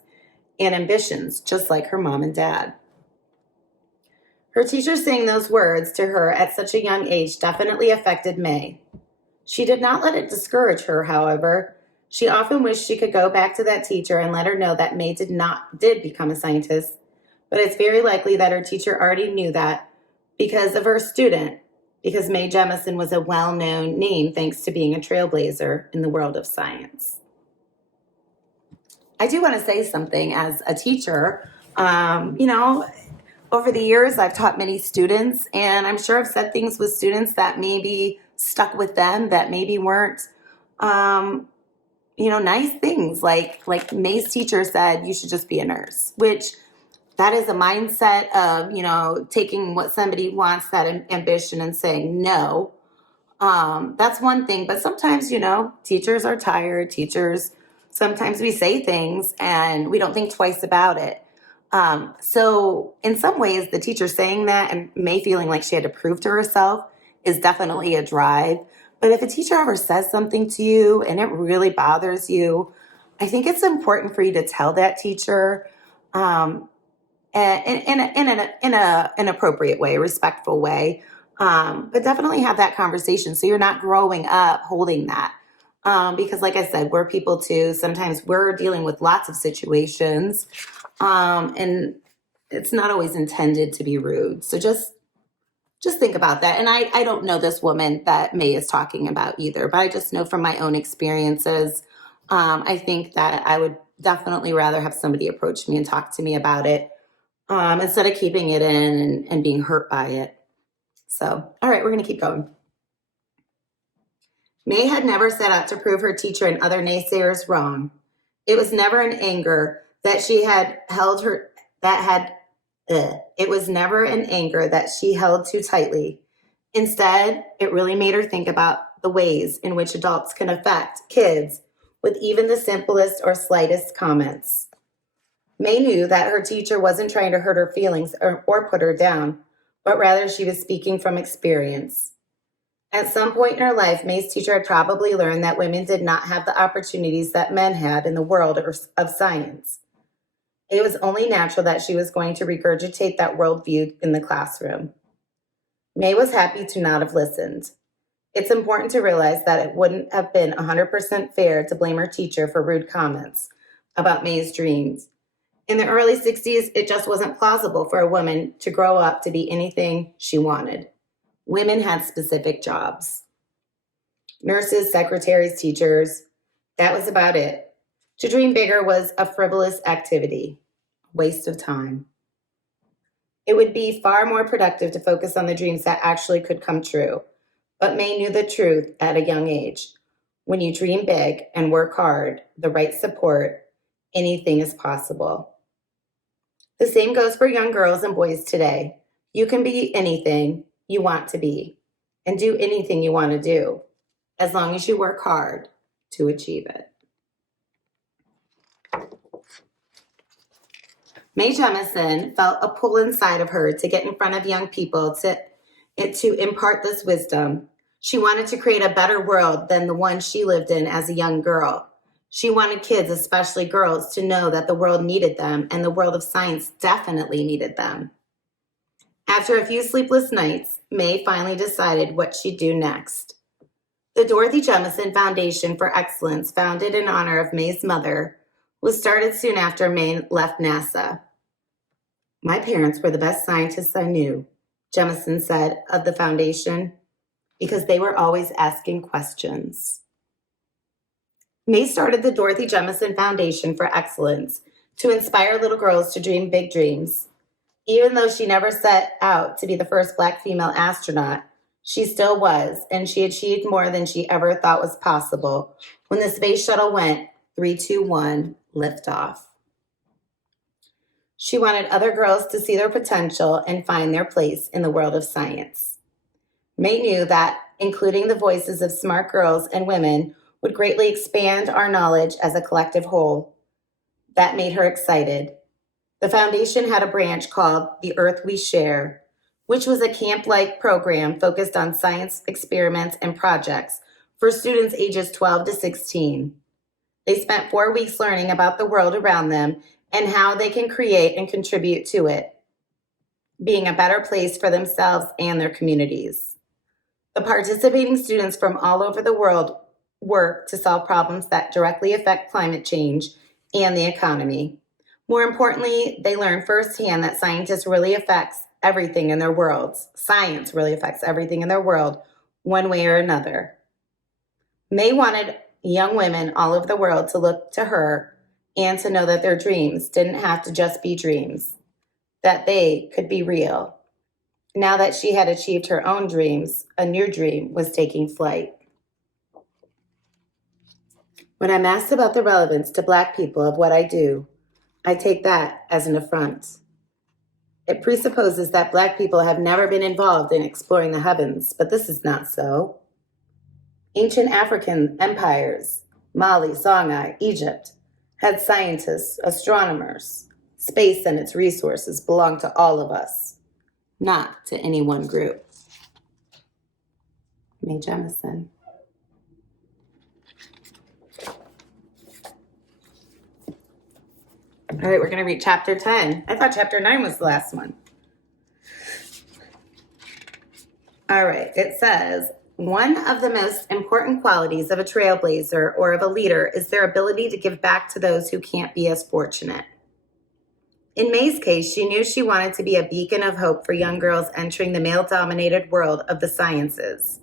and ambitions, just like her mom and dad. Her teacher saying those words to her at such a young age definitely affected Mae. She did not let it discourage her, however. She often wished she could go back to that teacher and let her know that Mae did become a scientist, but it's very likely that her teacher already knew that because of her student, because Mae Jemison was a well-known name thanks to being a trailblazer in the world of science. I do want to say something as a teacher. Over the years, I've taught many students, and I'm sure I've said things with students that maybe stuck with them, that maybe weren't, nice things. Like Mae's teacher said, you should just be a nurse, which that is a mindset of, taking what somebody wants, that ambition, and saying no. That's one thing. But sometimes, teachers are tired. Sometimes we say things and we don't think twice about it. So in some ways, the teacher saying that and Mae feeling like she had to prove to herself is definitely a drive. But if a teacher ever says something to you and it really bothers you, I think it's important for you to tell that teacher, in an appropriate way, a respectful way, but definitely have that conversation so you're not growing up holding that. Because like I said, we're people too. Sometimes we're dealing with lots of situations, and it's not always intended to be rude. So just think about that. And I don't know this woman that Mae is talking about either, but I just know from my own experiences, I think that I would definitely rather have somebody approach me and talk to me about it, instead of keeping it in and being hurt by it. So, all right, we're going to keep going. Mae had never set out to prove her teacher and other naysayers wrong. It was never an anger that she had held her, that had, it was never an anger that she held too tightly. Instead, it really made her think about the ways in which adults can affect kids with even the simplest or slightest comments. Mae knew that her teacher wasn't trying to hurt her feelings or put her down, but rather she was speaking from experience. At some point in her life, Mae's teacher had probably learned that women did not have the opportunities that men had in the world of science. It was only natural that she was going to regurgitate that worldview in the classroom. Mae was happy to not have listened. It's important to realize that it wouldn't have been 100% fair to blame her teacher for rude comments about Mae's dreams. In the early 60s, it just wasn't plausible for a woman to grow up to be anything she wanted. Women had specific jobs. Nurses, secretaries, teachers, that was about it. To dream bigger was a frivolous activity, a waste of time. It would be far more productive to focus on the dreams that actually could come true. But Mae knew the truth at a young age. When you dream big and work hard, the right support, anything is possible. The same goes for young girls and boys today. You can be anything you want to be and do anything you want to do, as long as you work hard to achieve it. Mae Jemison felt a pull inside of her to get in front of young people to impart this wisdom. She wanted to create a better world than the one she lived in as a young girl. She wanted kids, especially girls, to know that the world needed them, and the world of science definitely needed them. After a few sleepless nights, Mae finally decided what she'd do next. The Dorothy Jemison Foundation for Excellence, founded in honor of Mae's mother, was started soon after Mae left NASA. My parents were the best scientists I knew, Jemison said of the foundation, because they were always asking questions. Mae started the Dorothy Jemison Foundation for Excellence to inspire little girls to dream big dreams. Even though she never set out to be the first Black female astronaut, she still was, and she achieved more than she ever thought was possible when the space shuttle went 3, 2, 1, liftoff. She wanted other girls to see their potential and find their place in the world of science. Mae knew that including the voices of smart girls and women would greatly expand our knowledge as a collective whole. That made her excited. The foundation had a branch called The Earth We Share, which was a camp-like program focused on science experiments and projects for students ages 12 to 16. They spent 4 weeks learning about the world around them and how they can create and contribute to it, being a better place for themselves and their communities. The participating students from all over the world work to solve problems that directly affect climate change and the economy. More importantly, they learn firsthand that science really affects everything in their worlds. Science really affects everything in their world, one way or another. Mae wanted young women all over the world to look to her and to know that their dreams didn't have to just be dreams, that they could be real. Now that she had achieved her own dreams, a new dream was taking flight. When I'm asked about the relevance to Black people of what I do, I take that as an affront. It presupposes that Black people have never been involved in exploring the heavens, but this is not so. Ancient African empires, Mali, Songhai, Egypt, had scientists, astronomers. Space and its resources belong to all of us, not to any one group. Mae Jemison. All right, we're going to read chapter 10. I thought chapter 9 was the last one. All right, it says, one of the most important qualities of a trailblazer or of a leader is their ability to give back to those who can't be as fortunate. In Mae's case, she knew she wanted to be a beacon of hope for young girls entering the male-dominated world of the sciences.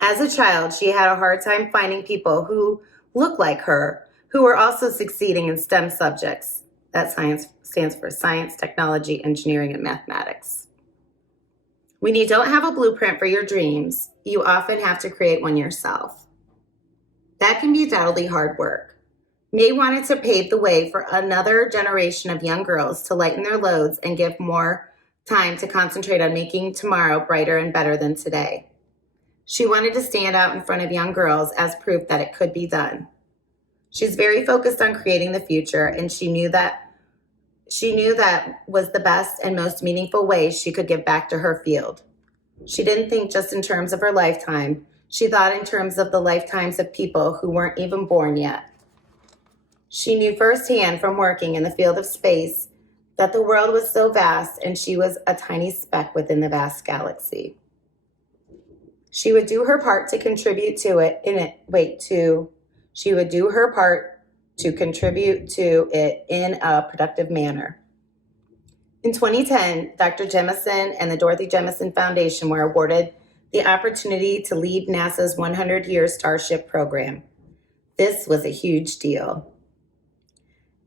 As a child, she had a hard time finding people who looked like her, who were also succeeding in STEM subjects. That science stands for science, technology, engineering, and mathematics. When you don't have a blueprint for your dreams, you often have to create one yourself. That can be undoubtedly hard work. Mae wanted to pave the way for another generation of young girls to lighten their loads and give more time to concentrate on making tomorrow brighter and better than today. She wanted to stand out in front of young girls as proof that it could be done. She's very focused on creating the future, and she knew that was the best and most meaningful way she could give back to her field. She didn't think just in terms of her lifetime. She thought in terms of the lifetimes of people who weren't even born yet. She knew firsthand from working in the field of space that the world was so vast and she was a tiny speck within the vast galaxy. She would do her part to contribute to it She would do her part to contribute to it in a productive manner. In 2010, Dr. Jemison and the Dorothy Jemison Foundation were awarded the opportunity to lead NASA's 100-year Starship program. This was a huge deal.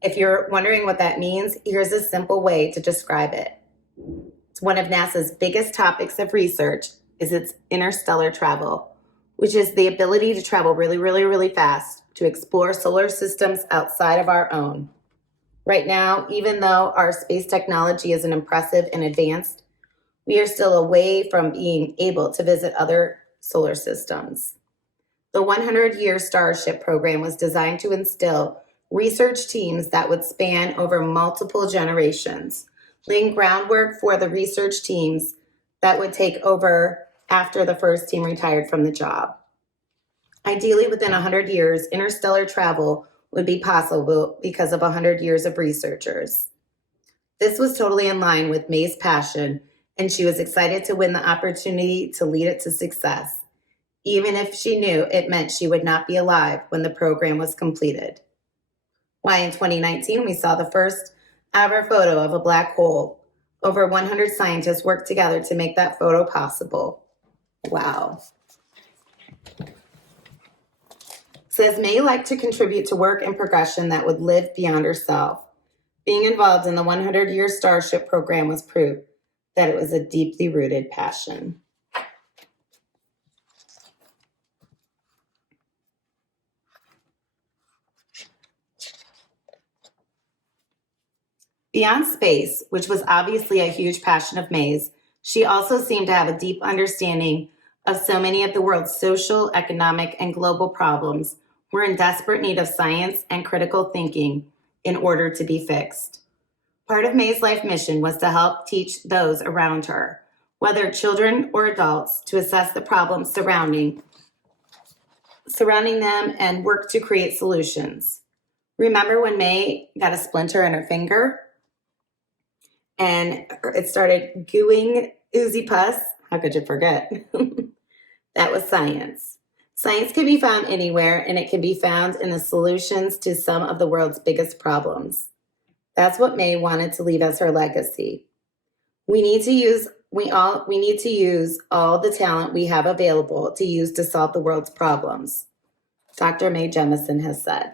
If you're wondering what that means, here's a simple way to describe it. It's one of NASA's biggest topics of research is its interstellar travel, which is the ability to travel really, really, really fast to explore solar systems outside of our own. Right now, even though our space technology is impressive and advanced, we are still away from being able to visit other solar systems. The 100-year Starship program was designed to instill research teams that would span over multiple generations, laying groundwork for the research teams that would take over after the first team retired from the job. Ideally, within 100 years, interstellar travel would be possible because of 100 years of researchers. This was totally in line with Mae's passion, and she was excited to win the opportunity to lead it to success, even if she knew it meant she would not be alive when the program was completed. Why, in 2019, we saw the first ever photo of a black hole. Over 100 scientists worked together to make that photo possible. Wow. Says Mae liked to contribute to work and progression that would live beyond herself. Being involved in the 100-year Starship program was proof that it was a deeply rooted passion. Beyond space, which was obviously a huge passion of Mae's, she also seemed to have a deep understanding of so many of the world's social, economic, and global problems were in desperate need of science and critical thinking in order to be fixed. Part of Mae's life mission was to help teach those around her, whether children or adults, to assess the problems surrounding them and work to create solutions. Remember when Mae got a splinter in her finger and it started gooing oozy pus? How could you forget? That was science. Science can be found anywhere, and it can be found in the solutions to some of the world's biggest problems. That's what Mae wanted to leave as her legacy. We need to use all the talent we have available to use to solve the world's problems, Dr. Mae Jemison has said.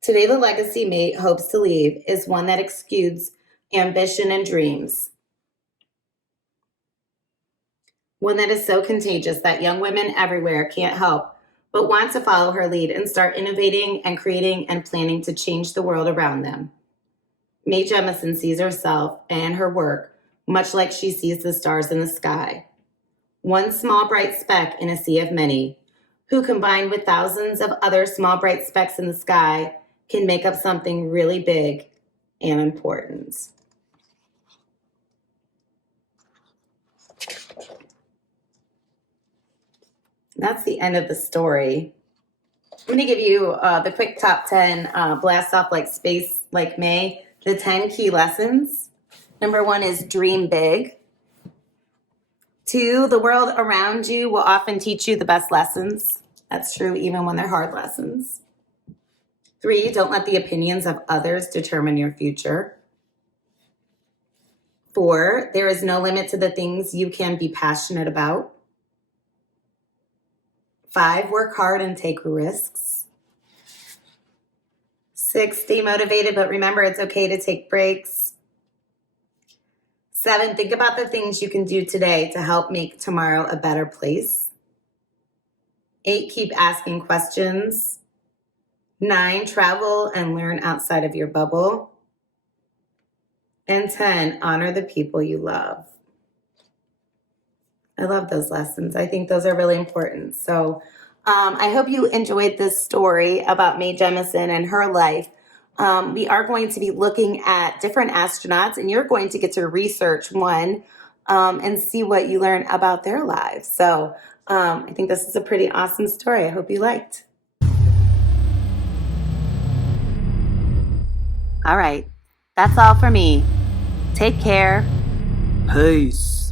Today, the legacy Mae hopes to leave is one that exudes ambition and dreams. One that is so contagious that young women everywhere can't help but want to follow her lead and start innovating and creating and planning to change the world around them. Mae Jemison sees herself and her work much like she sees the stars in the sky. One small bright speck in a sea of many, who combined with thousands of other small bright specks in the sky can make up something really big and important. That's the end of the story. I'm going to give you the quick top 10 blast off like space like Mae. The 10 key lessons. Number 1 is dream big. 2, the world around you will often teach you the best lessons. That's true even when they're hard lessons. 3, don't let the opinions of others determine your future. 4, there is no limit to the things you can be passionate about. 5, work hard and take risks. 6, stay motivated, but remember it's okay to take breaks. 7, think about the things you can do today to help make tomorrow a better place. 8, keep asking questions. 9, travel and learn outside of your bubble. And 10, honor the people you love. I love those lessons. I think those are really important. So I hope you enjoyed this story about Mae Jemison and her life. We are going to be looking at different astronauts, and you're going to get to research one and see what you learn about their lives. So I think this is a pretty awesome story. I hope you liked. All right. That's all for me. Take care. Peace.